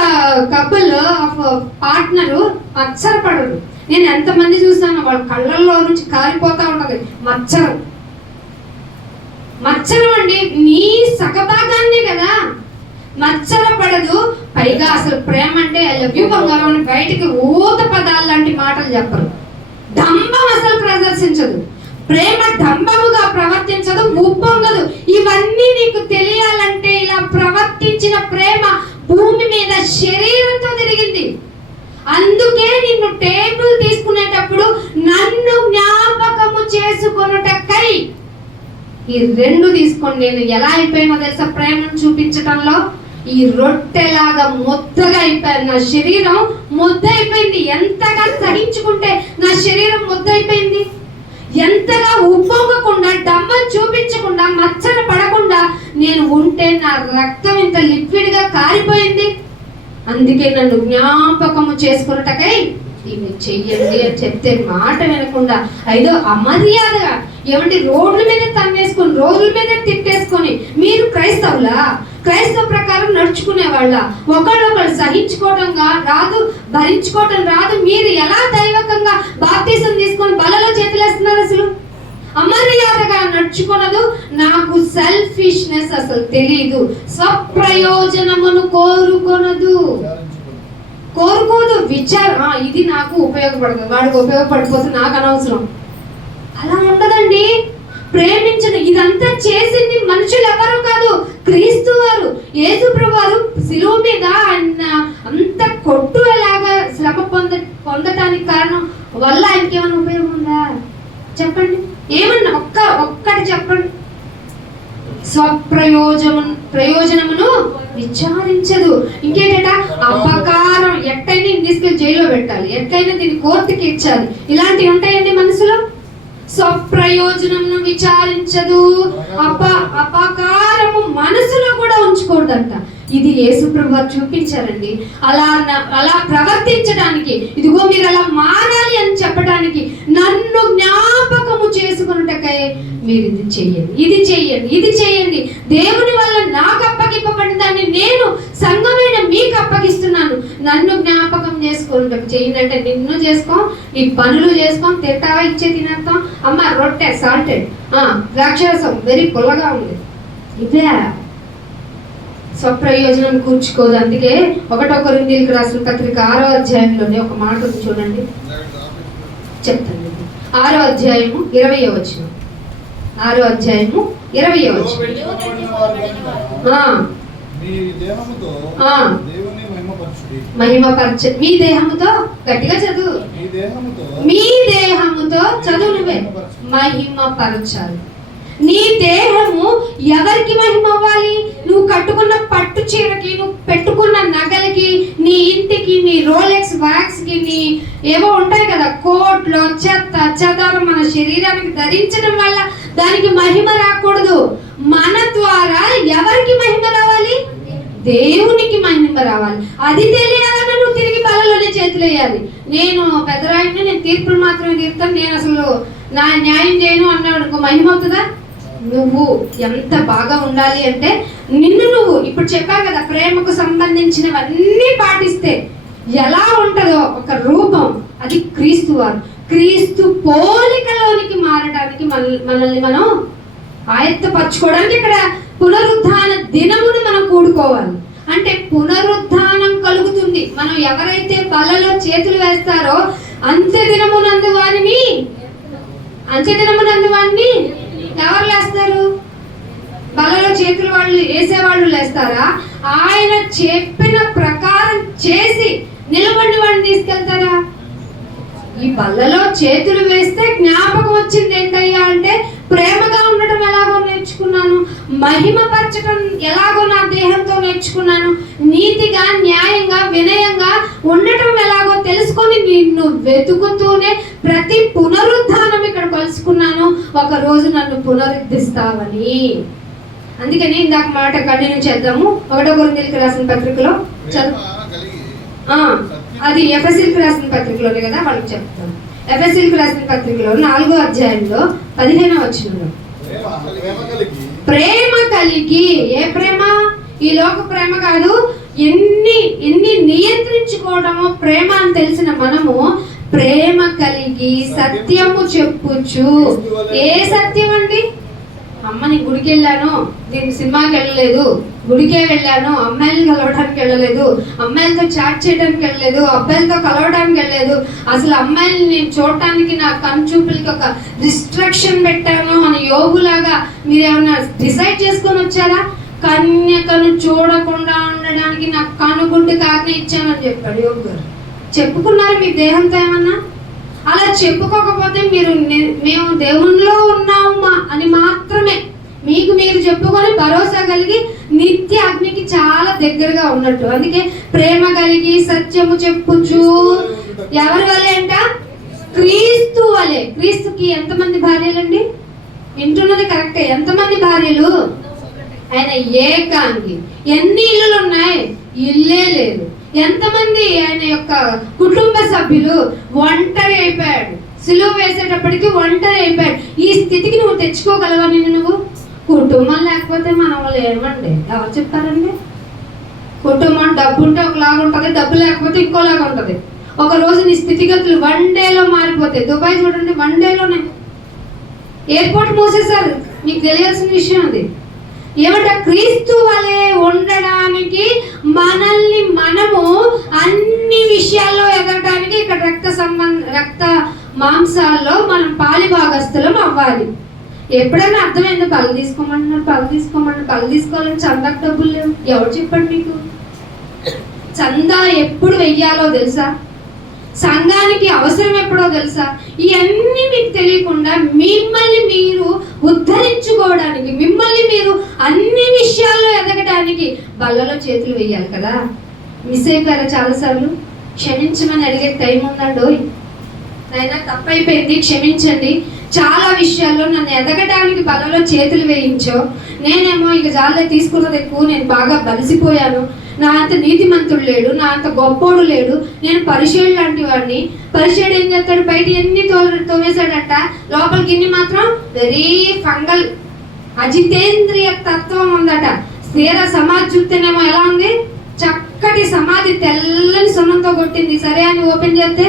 కపుల్ ఆఫ్ పార్ట్నరు మచ్చరపడదు. నేను ఎంతమంది చూసాను, వాళ్ళ కళ్ళల్లో నుంచి కారిపోతా ఉంటది మచ్చరం. మచ్చరం అండి, నీ సగభాగాన్ని కదా. మచ్చరపడదు. పైగా అసలు ప్రేమ అంటే ఐ లవ్ యూ బంగారం అని బయటికి ఊత పదాలు లాంటి మాటలు చెప్పరు. దంభం అసలు ప్రదర్శించదు. ప్రేమ దంభముగా ప్రవర్తించదు, ఉప్పొంగదు. ఇవన్నీ నీకు తెలియాలంటే ఇలా ప్రవర్తించిన ప్రేమ భూమి మీద శరీరంతో తిరిగింది. అందుకే నిన్ను టేబుల్ తీసుకునేటప్పుడు నన్ను జ్ఞాపకము చేసుకొనుటకై ఈ రెండు తీసుకోండి. నేను ఎలా అయిపోయినో తెలుసా ప్రేమను చూపించటంలో? ఈ రొట్టెలాగా ముద్దగా అయిపోయాను. నా శరీరం ముద్ద అయిపోయింది. ఎంతగా సహించుకుంటే నా శరీరం ముద్ద అయిపోయింది. ఎంతగా ఉప్పొంగకుండా, డంబం చూపించకుండా, మచ్చన పడకుండా నేను ఉంటే నా రక్తం ఇంత లిక్విడ్ గా కారిపోయింది. అందుకే నన్ను జ్ఞాపకము చేసుకున్నటకై ఇవి చెయ్యండి అని చెప్తే మాట వినకుండా ఐదో అమర్యాదగా ఏమంటే రోడ్ల మీద తన్నేసుకొని, రోజుల మీద తిట్టేసుకొని, మీరు క్రైస్తవులా? క్రైస్తవ ప్రకారం నడుచుకునే వాళ్ళ? ఒకళ్ళొకళ్ళు సహించుకోవడంగా రాదు, భరించుకోవటం రాదు. మీరు ఎలా దైవకంగా బాప్తీసం తీసుకొని బలలో చేతులేస్తున్నారు? అసలు అమర్యాదగా నడుచుకున్నదు. నాకు సెల్ఫిష్నెస్ అసలు తెలియదు. స్వప్రయోజనమును కోరుకొనదు, కోరుకోదు. ఇది నాకు ఉపయోగపడదు, వాడికి ఉపయోగపడిపోతే నాకు అనవసరం. అలా ఉండదండి. ప్రేమించడం ఇదంతా చేసింది మనుషులు ఎవరు కాదు, క్రీస్తు వారు. యేసు ప్రభువు వారు శిలువ మీద ఆయన అంత కొట్టు ఎలాగా శ్రమ పొందటానికి కారణం వల్ల ఆయనకి ఏమైనా ఉపయోగం ఉందా? చెప్పండి. ఏమన్నా ఒక్కటి చెప్పండి. ప్రయోజనమును విచారించదు. ఇంకేంట? అపకారం. ఎట్టయినా తీసుకెళ్లి జైల్లో పెట్టాలి, ఎట్టయినా దీన్ని కోర్టుకి ఇచ్చాలి. ఇలాంటివి ఉంటాయండి మనసులో. స్వప్రయోజనమును విచారించదు. అపకారము మనసులో కూడా ఉంచకూడదంట. ఇది యేసుప్రభు చూపించారండి. అలా ప్రవర్తించడానికి, ఇదిగో మీరు అలా మారాలి అని చెప్పడానికి, నన్ను జ్ఞాపకము చేసుకున్నటకై మీరు ఇది చెయ్యండి, ఇది చెయ్యండి, ఇది చెయ్యండి. దేవుని వల్ల నాకు అప్పగింపబడిన దాన్ని నేను సంఘమైన మీకు అప్పగిస్తున్నాను. నన్ను జ్ఞాపకం చేసుకున్నటకు చేయండి. అంటే నిన్ను చేసుకో, నీ పనులు చేసుకో, తిట్టా ఇచ్చే తినేస్తాం. అమ్మ రొట్టె సాల్టెడ్, ద్రాక్షరసం వెరీ పుల్లగా ఉంది. ఇదే స్వప్రయోజనం కూర్చుకోదు. అందుకే 1 కొరింథీయులకు రాసిన పత్రిక 6వ అధ్యాయంలోనే ఒక మాట ఉంది చూడండి, చెప్తాను. 6వ అధ్యాయము 20వ వచనం. 6వ అధ్యాయము 20వ వచనం. మహిమపరచ మీ దేహముతో, గట్టిగా చదువు, మీ దేహముతో చదువు, నువ్వే మహిమపరచాలి. నీ దేహము ఎవరికి మహిమ అవ్వాలి? నువ్వు కట్టుకున్న పట్టు చీరకి, నువ్వు పెట్టుకున్న నగలకి, నీ ఇంటికి, నీ రోలెక్స్ వ్యాక్స్ కి, నీ ఏవో ఉంటాయి కదా కోట్లో చెత్త చెదారం మన శరీరానికి ధరించడం వల్ల దానికి మహిమ రాకూడదు. మన ద్వారా ఎవరికి మహిమ రావాలి? దేవునికి మహిమ రావాలి. అది తెలియాలన్నా నువ్వు తిరిగి బలలోనే చేతులు వేయాలి. నేను పెద్దరాయిని, నేను తీర్పులు మాత్రమే తీరుతాను, నేను అసలు నా న్యాయం చేయను అన్నాడు, మహిమ అవుతుందా? నువ్వు ఎంత బాగా ఉండాలి అంటే నిన్ను నువ్వు ఇప్పుడు చెప్పా కదా, ప్రేమకు సంబంధించినవన్నీ పాటిస్తే ఎలా ఉంటుందో ఒక రూపం, అది క్రీస్తు వారు. క్రీస్తు పోలికలోనికి మారడానికి మనల్ని మనం ఆయత్తపరచుకోవడానికి ఇక్కడ పునరుద్ధాన దినమును మనం కూడుకోవాలి. అంటే పునరుద్ధానం కలుగుతుంది. మనం ఎవరైతే బలలో చేతులు వేస్తారో అంత్య దినమునందు వారిని ఎవరు లేస్తారు? బలలో చేతులు వాళ్ళు వేసేవాళ్ళు లేస్తారా? ఆయన చెప్పిన ప్రకారం చేసి నిలబడి వాడిని తీసుకెళ్తారా? ఈ బల్లలో చేతులు వేస్తే జ్ఞాపకం వచ్చింది ఏంటయ్యా అంటే ప్రేమగా ఉండటం ఎలాగో నేర్చుకున్నాను, మహిమపరచడం ఎలాగో నా దేహంతో నేర్చుకున్నాను, నీతిగా న్యాయంగా వినయంగా ఉండటం ఎలాగో తెలుసుకొని నిన్ను వెతుకుతూనే ప్రతి పునరుద్ధానం ఇక్కడ కలుసుకున్నాను, ఒక రోజు నన్ను పునరుద్ధరిస్తావని. అందుకని ఇందాక మాట కంటిన్యూ చేద్దాము. 1 కొరింథీయులకు రాసిన పత్రికలో అది ఎఫెసీయులకు రాసిన పత్రికలోనే కదా, వాళ్ళకి చెప్తాను. ఎఫెసీయులకు రాసిన పత్రికలో 4వ అధ్యాయంలో 15వ వచనంలో ప్రేమ కలిగి, ఏ ప్రేమ? ఈ లోక ప్రేమ కాదు, ఎన్ని నియంత్రించుకోవడమో ప్రేమ అని తెలిసిన మనము ప్రేమ కలిగి సత్యము చెప్పుచు. ఏ సత్యం అండి? అమ్మని గుడికి వెళ్ళాను, నేను సినిమాకి వెళ్ళలేదు, గుడికే వెళ్ళాను, అమ్మాయిలు కలవడానికి వెళ్ళలేదు, అమ్మాయిలతో చాట్ చేయడానికి వెళ్ళలేదు, అబ్బాయిలతో కలవడానికి వెళ్ళలేదు, అసలు అమ్మాయిని నేను చూడటానికి నా కనుచూపులకి ఒక రిస్ట్రిక్షన్ పెట్టాను అని యోగులాగా మీరేమన్నా డిసైడ్ చేసుకొని వచ్చారా? కన్యకను చూడకుండా ఉండడానికి నాకు కనుగుడ్డుకి ఆజ్ఞ ఇచ్చానని చెప్పాడు యోగు గారు. చెప్పుకున్నారు మీ దేహంతో ఏమన్నా? అలా చెప్పుకోకపోతే మేము దేవునిలో ఉన్నామా అని మాత్రమే మీకు మీరు చెప్పుకొని భరోసా కలిగి నిత్య అగ్నికి చాలా దగ్గరగా ఉన్నట్టు. అందుకే ప్రేమ కలిగి సత్యము చెప్పుచు. ఎవరి వలె అంట? క్రీస్తు వలె. క్రీస్తుకి ఎంతమంది భార్యలండి? వింటున్నది కరెక్టే. ఎంతమంది భార్యలు? ఆయన ఏకాంగి. ఎన్ని ఇల్లులు ఉన్నాయి? ఇల్లే లేదు. ఎంతమంది ఆయన యొక్క కుటుంబ సభ్యులు? ఒంటరి అయిపోయాడు. సిలువ వేసేటప్పటికి ఒంటరి అయిపోయాడు. ఈ స్థితికి నువ్వు తెచ్చుకోగలవా? నువ్వు కుటుంబం లేకపోతే మనం లేమండి. ఎవరు చెప్తారండి? కుటుంబం డబ్బు ఉంటే ఒకలాగా ఉంటుంది, డబ్బు లేకపోతే ఇంకోలాగా ఉంటుంది. ఒక రోజు నీ స్థితిగతులు 1 డేలో మారిపోతాయి. దుబాయ్ చూడండి, 1 డేలోనే ఎయిర్పోర్ట్ మూసేశారు. మీకు తెలియాల్సిన విషయం అది. ఏమంటే క్రీస్తు వలె ఉండడానికి మనల్ని మనము అన్ని విషయాల్లో ఎదగడానికి ఇక్కడ రక్త మాంసాల్లో మనం పాలి భాగస్థులం అవ్వాలి. ఎప్పుడైనా అర్థమైంది? పళ్ళు తీసుకోమన్నారు, పళ్ళు తీసుకోవాలని చందాకు డబ్బులు లేవు. ఎవరు చెప్పండి మీకు? చందా ఎప్పుడు వెయ్యాలో తెలుసా? సంఘానికి అవసరం ఎప్పుడో తెలుసా? ఇవన్నీ మీకు తెలియకుండా మిమ్మల్ని మీరు ఉద్ధరించుకోవడానికి, మిమ్మల్ని మీరు అన్ని విషయాల్లో ఎదగడానికి బల్లలో చేతులు వేయాలి కదా. మిస్ అయిపోయారా చాలాసార్లు? క్షమించమని అడిగే టైం ఉందండి. అయినా తప్పైపోయింది, క్షమించండి. చాలా విషయాల్లో నన్ను ఎదగడానికి బలలో చేతులు వేయించో, నేనేమో ఇక జాలే తీసుకున్నది ఎక్కువ, నేను బాగా బలిసిపోయాను, నా అంత నీతిమంతుడు లేడు, నా అంత గొప్పోడు లేడు, నేను పరిచయుడు లాంటి వాడిని. పరిచయుడు ఏం చేస్తాడు? బయట ఎన్ని తోవేశాడట, లోపలికి ఇన్ని మాత్రం వెరీ ఫంగల్ అజితేంద్రియ తత్వం ఉందట. స్థిర సమాధి చూస్తేనేమో ఎలా ఉంది? చక్కటి సమాధి తెల్లని సున్నంతో కొట్టింది. సరే అని ఓపెన్ చేస్తే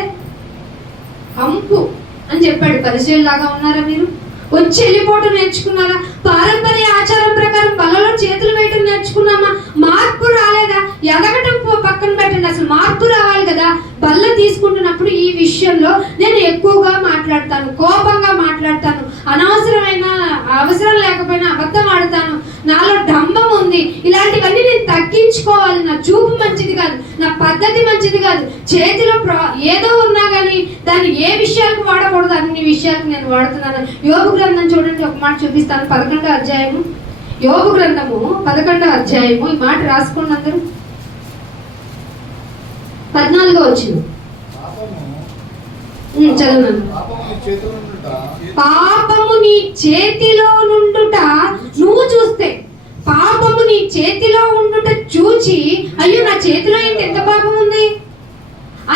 అంపు అని చెప్పాడు. పరిచయులాగా ఉన్నారా మీరు? వచ్చి వెళ్ళిపోవటం నేర్చుకున్నారా? పారంపర్య ఆచారం ప్రకారం బలలో చేతులు వేయటం నేర్చుకున్నామా? మార్పు రాలేదా? ఎదగటం పక్కన పెట్టండి, అసలు మార్పు రావాలి కదా. బల్ల తీసుకుంటున్నప్పుడు ఈ విషయంలో నేను ఎక్కువగా మాట్లాడతాను, కోపంగా మాట్లాడతాను, అవసరం లేకపోయినా అబద్ధం ఆడతాను, నాలో డంబం ఉంది, ఇలాంటివన్నీ నేను తగ్గించుకోవాలి. నా చూపు మంచిది కాదు, నా పద్ధతి మంచిది కాదు. చేతిలో ఏదో ఉన్నా కానీ దాన్ని ఏ విషయాలకు వాడకూడదు, అన్ని విషయాలకు నేను వాడుతున్నాను. యోగు గ్రంథం చూడండి, ఒక మాట చూపిస్తాను. 11వ అధ్యాయము, యోగు గ్రంథము 11వ అధ్యాయము. ఈ మాట రాసుకోండి అందరూ. 14వ వచనం చదవను. పాపము నీ చేతిలో నుండుట నువ్వు చూస్తే, పాపము నీ చేతిలో ఉండుట చూచి అయ్యో నా చేతిలో ఎంత పాపం ఉంది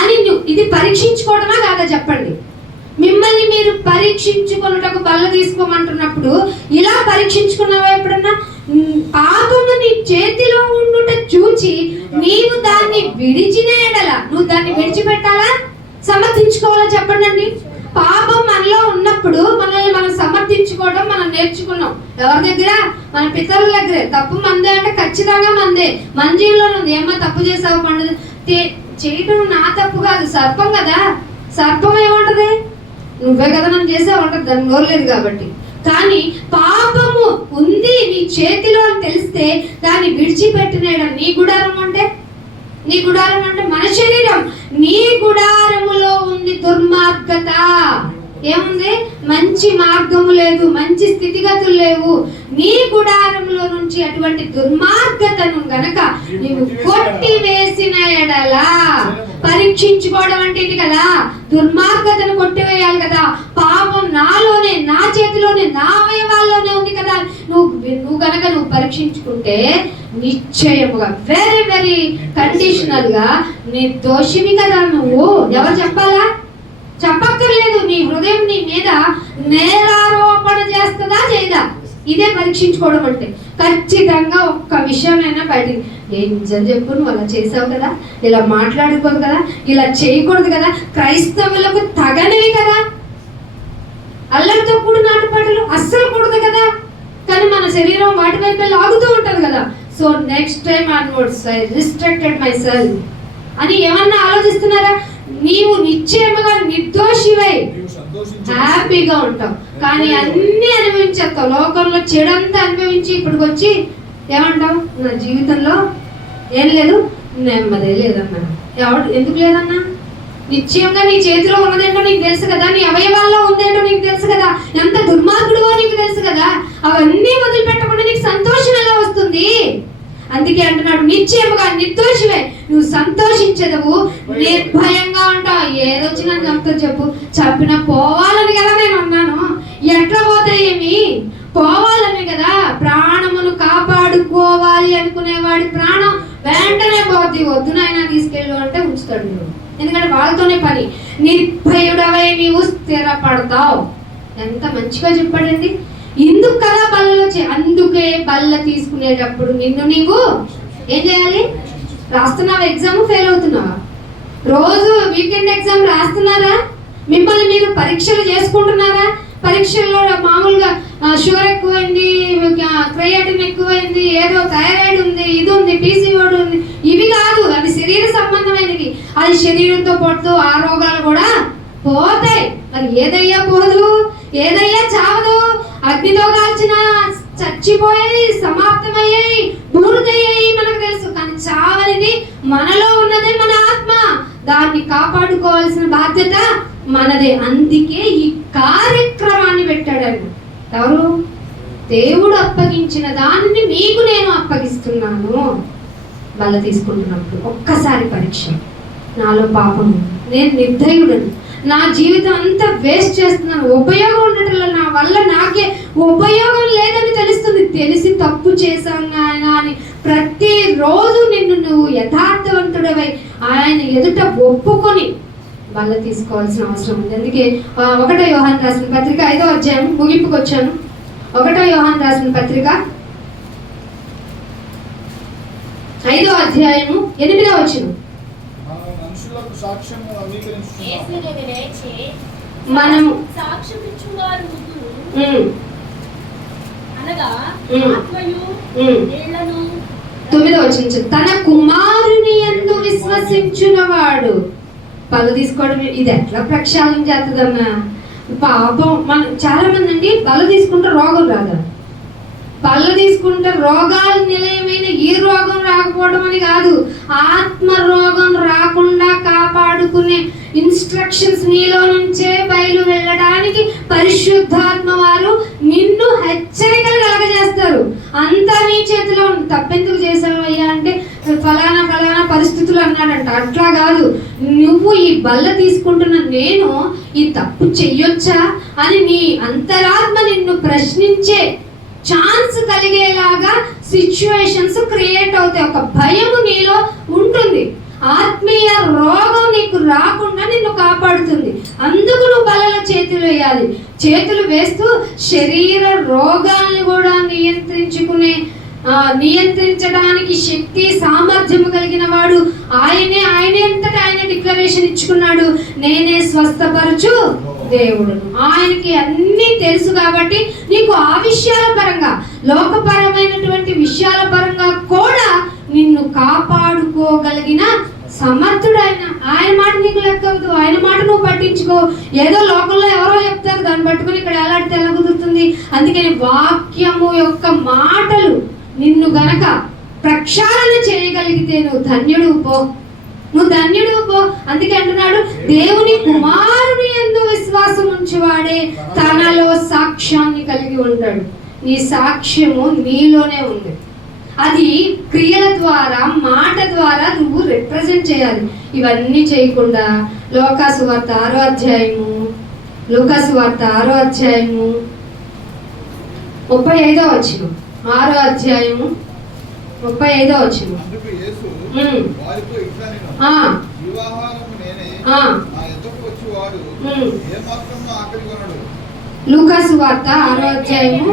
అని ఇది పరీక్షించుకోవడమా కాదా చెప్పండి? మిమ్మల్ని మీరు పరీక్షించుకున్నటకు బల్ల తీసుకోమంటున్నప్పుడు ఇలా పరీక్షించుకున్నావా ఎప్పుడన్నా? పాపము నీ చేతిలో ఉండుట చూచి నీవు దాన్ని విడిచిన ఎడల, నువ్వు దాన్ని విడిచిపెట్టాలా సమర్థించుకోవాలా చెప్పండి. పాపం మనలో ఉన్నప్పుడు మనల్ని మనం సమర్థించుకోవడం మనం నేర్చుకున్నాం. ఎవరి దగ్గర? మన పితరుల దగ్గరే. తప్పు మందే అంటే ఖచ్చితంగా మందే. మన జీవితంలో ఉంది. ఏమో తప్పు చేసావు పండుగ చేయటం నా తప్పు కాదు, సర్పం కదా. సర్పం ఏమంటది? నువ్వే కదా నన్ను చేసావు అంటది, దాన్ని నోరలేదు కాబట్టి. కానీ పాపము ఉంది నీ చేతిలో అని తెలిస్తే దాన్ని విడిచిపెట్టినాడు. నీ గుడారం అంటే నీ గుడారం అంటే మన శరీరం. నీ గుడారములో ఉంది దుర్మార్గత. ఏముంది? మంచి మార్గము లేదు, మంచి స్థితిగతులు లేవు. నీ గుడారంలో నుంచి అటువంటి దుర్మార్గతను గనక నీవు కొట్టి వేసిన ఎడల, పరీక్షించుకోవడం అంటే ఇది కదా, దుర్మార్గతను కొట్టివేయాలి కదా. పాపం నాలోనే, నా చేతిలోనే, నా అవయవాల్లోనే ఉంది కదా. నువ్వు గనక పరీక్షించుకుంటే నిశ్చయముగా, వెరీ వెరీ కండిషనల్ గా నిర్దోషివి కదా నువ్వు. ఎవరు చెప్పాలా? చెప్పక్కర్లేదు. నీ హృదయం నీ మీద నేరారోపణ చేస్తుందా చేయదా? ఇదే పరీక్షించుకోవడం అంటే. ఖచ్చితంగా ఒక్క విషయమైనా బయటికి, ఏం నిజం చెప్పు, నువ్వు అలా చేసావు కదా, ఇలా మాట్లాడకూడదు కదా, ఇలా చేయకూడదు కదా, క్రైస్తవులకు తగనివి కదా, అల్లరితో కూడిన నాటుపాటలు అస్సలు కూడదు కదా. కానీ మన శరీరం వాటి వైపు లాగుతూ ఉంటది కదా. So next time onwards I restricted my self అని ఏమన్నా ఆలోచిస్తున్నారా? నీవు నిశ్చయముగా నిర్దోషివై హ్యాపీగా ఉంటావు. కానీ అన్ని అనుభవించేస్తావు. లోకంలో చెడంతా అనుభవించి ఇప్పటికి వచ్చి ఏమంటావు? నా జీవితంలో ఏం లేదు, నెమ్మదే లేదన్నా. ఎందుకు లేదన్నా? నిశ్చయంగా నీ చేతిలో ఉన్నదేంటో నీకు తెలుసు కదా, నీ అవయవాల్లో ఉందేంటో నీకు తెలుసు కదా, ఎంత దుర్మార్గుడువో నీకు తెలుసు కదా. అవన్నీ వదిలిపెట్టకుండా నీకు సంతోషం ఎలా వస్తుంది? అందుకే అంటున్నాడు, నిశ్చయముగా నిర్దోషివే, నువ్వు సంతోషించదవు, నిర్భయంగా ఉంటావు. ఏదొచ్చినా చెప్తా చెప్పు. చెప్పిన పోవాలని కదా నేను అన్నాను. ఎట్లా పోతే ఏమి? పోవాలని కదా. ప్రాణమును కాపాడుకోవాలి అనుకునేవాడి ప్రాణం వెంటనే పోద్ది. వద్దు నాయన తీసుకెళ్ళు అంటే ఉంచుతాడు నువ్వు. ఎందుకంటే వాళ్ళతోనే పని. నిర్భయుడవై నీవు స్థిరపడతావు. ఎంత మంచిగా చెప్పాడండి. ఇందుకు కదా బల్లలో అందుకే బల్ల తీసుకునేటప్పుడు నిన్ను నీవు ఏం చేయాలి? రాస్తున్నావా? ఎగ్జామ్ ఫెయిల్ అవుతున్నావా? రోజు వీకెండ్ ఎగ్జామ్ రాస్తున్నారా? మిమ్మల్ని మీరు పరీక్షలు చేసుకుంటున్నారా? పరీక్షల్లో మామూలుగా షుగర్ ఎక్కువైంది, క్రియాటిన్ ఎక్కువైంది, ఏదో థైరాయిడ్ ఉంది, ఇది ఉంది, పీసీఓడి ఉంది, ఇవి కాదు. అది శరీర సంబంధమైనవి. అది శరీరంతో పాటు ఆ రోగాలు కూడా పోతాయి. మరి ఏదయ్యా పోదు, ఏదయ్యా చావదు. అగ్నితో కాల్చిన చచ్చిపోయాయి, సమాప్తమయ్యాయి, బూడిదయ్యాయి మనకు తెలుసు. కానీ చావనిది మనలో ఉన్నదే మన ఆత్మ. దాన్ని కాపాడుకోవాల్సిన బాధ్యత మనదే. అందుకే ఈ కార్యక్రమాన్ని పెట్టాడు. ఎవరు? దేవుడు అప్పగించిన దానిని మీకు నేను అప్పగిస్తున్నాను. బల్ల తీసుకుంటున్నప్పుడు ఒక్కసారి పరీక్ష. నాలో పాపం, నేను నిర్దయుడను, నా జీవితం అంతా వేస్ట్ చేస్తున్నాను, ఉపయోగం ఉండటంలో నా వల్ల నాకే ఉపయోగం లేదని తెలుస్తుంది. తెలిసి తప్పు చేశాను ఆయన అని ప్రతిరోజు నిన్ను నువ్వు యథార్థవంతుడవై ఆయన ఎదుట ఒప్పుకొని బల్ల తీసుకోవాల్సిన అవసరం ఉంది. అందుకే 1 యోహాను రాసిన పత్రిక 5వ అధ్యాయం ముగింపుకు వచ్చాను. 1 యోహాను రాసిన పత్రిక 5వ అధ్యాయము 8వ వచనం. మనము సాక్ష్యమిచ్చువారు అనగా ఆత్మయు నీళ్లను 9వ వచనం. తన కుమారుని యందు విశ్వసించునవాడు పళ్ళు తీసుకోవడం ఇది ఎట్లా ప్రక్షాళన చేస్తుందన్నా? పాపం మన చాలా మంది అండి పళ్ళు తీసుకుంటే రోగం రాదా? పళ్ళు తీసుకుంటే రోగాలు నిలయమైన ఈ రోగం రాకపోవడం అని కాదు, ఆత్మ రోగం రాకుండా కాపాడుకునే ఇన్స్ట్రక్షన్స్ నీలో నుంచే బయలు వెళ్ళడానికి పరిశుద్ధాత్మ వారు నిన్ను హెచ్చరికలు కలగజేస్తారు. అంతా నీ చేతిలో ఉంది. తప్పెందుకు చేసావు అయ్యా అంటే ఫలానా ఫలానా పరిస్థితులు అన్నాడంట. అట్లా కాదు, నువ్వు ఈ బల్ల తీసుకుంటున్న నేను ఈ తప్పు చెయ్యొచ్చా అని నీ అంతరాత్మ నిన్ను ప్రశ్నించే ఛాన్స్ కలిగేలాగా సిచ్యువేషన్స్ క్రియేట్ అవుతాయి. ఒక భయము నీలో ఉంటుంది. ఆత్మీయ రోగం నీకు రాకుండా నిన్ను కాపాడుతుంది. అందుకు నువ్వు బల్ల చేతులు వేయాలి. చేతులు వేస్తూ శరీర రోగాల్ని కూడా నియంత్రించడానికి శక్తి సామర్థ్యము కలిగిన వాడు ఆయనే అంతటా ఆయన డిక్లరేషన్ ఇచ్చుకున్నాడు, నేనే స్వస్థపరచు దేవుడును. ఆయనకి అన్నీ తెలుసు కాబట్టి నీకు ఆ విషయాల పరంగా, లోకపరమైనటువంటి విషయాల పరంగా కూడా నిన్ను కాపాడుకోగలిగిన సమర్థుడు ఆయన. ఆయన మాట నీకు లెక్కవద్దు, ఆయన మాట నువ్వు పట్టించుకో. ఏదో లోకంలో ఎవరో చెప్తారు, దాన్ని పట్టుకుని ఇక్కడ ఎలాంటి ఎలా కుదురుతుంది? అందుకని వాక్యము యొక్క మాటలు నిన్ను గనక ప్రక్షాళన చేయగలిగితే నువ్వు ధన్యుడు పో, నువ్వు ధన్యుడు పో. అందుకే అంటున్నాడు, దేవుని కుమారుని యందు విశ్వాసం ఉంచువాడే తనలో సాక్ష్యాన్ని కలిగి ఉంటాడు. నీ సాక్ష్యము నీలోనే ఉంది. అది క్రియల ద్వారా, మాట ద్వారా నువ్వు రిప్రజెంట్ చేయాలి. ఇవన్నీ చేయకుండా లూకాసు వార్త 6వ అధ్యాయము 35వ వచనం, 6వ అధ్యాయము 35వ వచనం. అందుకు యేసు వారితో ఇట్లా నేను జీవాహారము నేనే, నా యొద్దకు వచ్చువాడు ఏమాత్రము ఆకలి కొనడు. లూకాసు వార్త 6వ అధ్యాయము,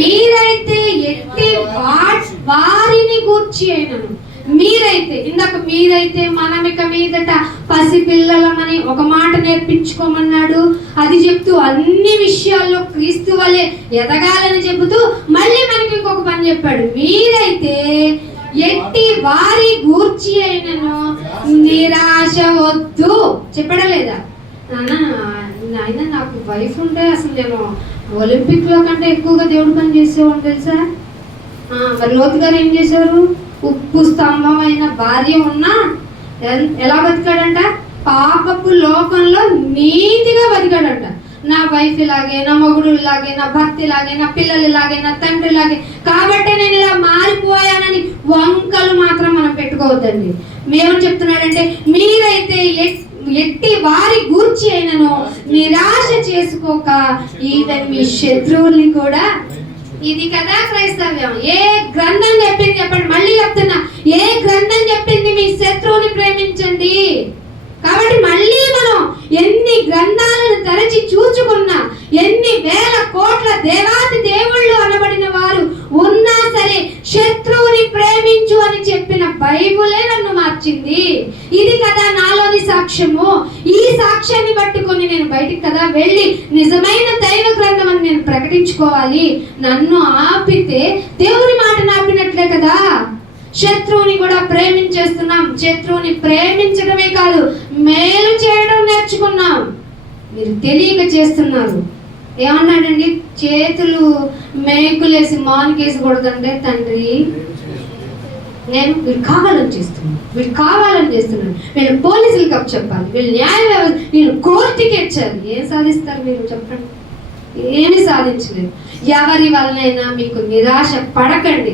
మీరైతే ఎట్టి వారిని గూర్చి అయినను, మీరైతే, ఇందాక మీరైతే మనమిక మీదట పసిపిల్లలమని ఒక మాట నేర్పించుకోమన్నాడు. అది చెప్తూ అన్ని విషయాల్లో క్రీస్తు వలె ఎదగాలని చెబుతూ మళ్ళీ మనకి ఇంకొక పని చెప్పాడు, మీరైతే ఎట్టి వారి గూర్చి అయినను నిరాశ వద్దు. చెప్పడా లేదా? నాయన నాకు వైఫ్ ఉంటే అసలు నేను ఒలింపిక్ లో కంటే ఎక్కువగా దేవుడి పని చేసేవాడు తెలుసా. మరి లోతు గారు ఏం చేశారు? ఉప్పు స్తంభమైన భార్య ఉన్నా ఎలా బతికాడంట? పాపపు లోకంలో నీతిగా బతికాడంట. నా వైఫ్ ఇలాగే, నా మొగుడు ఇలాగే, నా భర్త ఇలాగే, నా పిల్లలు ఇలాగే, నా తండ్రి ఇలాగే, కాబట్టి నేను ఇలా మారిపోయానని వంకలు మాత్రం మనం పెట్టుకోవద్దండి. మేమని చెప్తున్నాడంటే, మీరైతే ఎట్టి వారి గూర్చి అయినను నిరాశ చేసుకోక ఈవెన్ మీ శత్రువుల్ని కూడా. ఇది కదా క్రైస్తవ్యం. ఏ గ్రంథం చెప్పింది చెప్పండి? మళ్ళీ చెప్తున్నా, ఏ గ్రంథం చెప్పింది మీ శత్రువుని ప్రేమించండి? కాబట్టి మళ్ళీ మనం ఎన్ని గ్రంథాలను తెరచి చూచుకున్నా, ఎన్ని వేల కోట్ల దేవాది దేవుళ్ళు అనబడిన వారు ఉన్నా సరే శత్రువుని ప్రేమించు అని చెప్పిన బైబులే నన్ను మార్చింది. ఇది కదా నాలోని సాక్ష్యము. ఈ సాక్ష్యాన్ని పట్టుకొని నేను బయటికి కదా వెళ్ళి నిజమైన దైవ గ్రంథం అని నేను ప్రకటించుకోవాలి. నన్ను ఆపితే దేవుని మాట ఆపినట్లే కదా. శత్రువుని కూడా ప్రేమించేస్తున్నాం. శత్రువుని ప్రేమించడమే కాదు, మేలు చేయడం నేర్చుకున్నాం. మీరు తెలియక చేస్తున్నారు. ఏమన్నాడండి? చేతులు మేకులేసి మానికేసి కొడుతుంటే, తండ్రి నేను వీళ్ళు కావాలని చేస్తున్నాను, వీళ్ళు పోలీసులకు అప్పు చెప్పాలి, వీళ్ళు న్యాయ వ్యవస్థ, వీళ్ళు కోర్టుకి ఇచ్చారు. ఏం సాధిస్తారు మీరు చెప్పండి? ఏమి సాధించలేదు. ఎవరి వల్లనైనా మీకు నిరాశ పడకండి.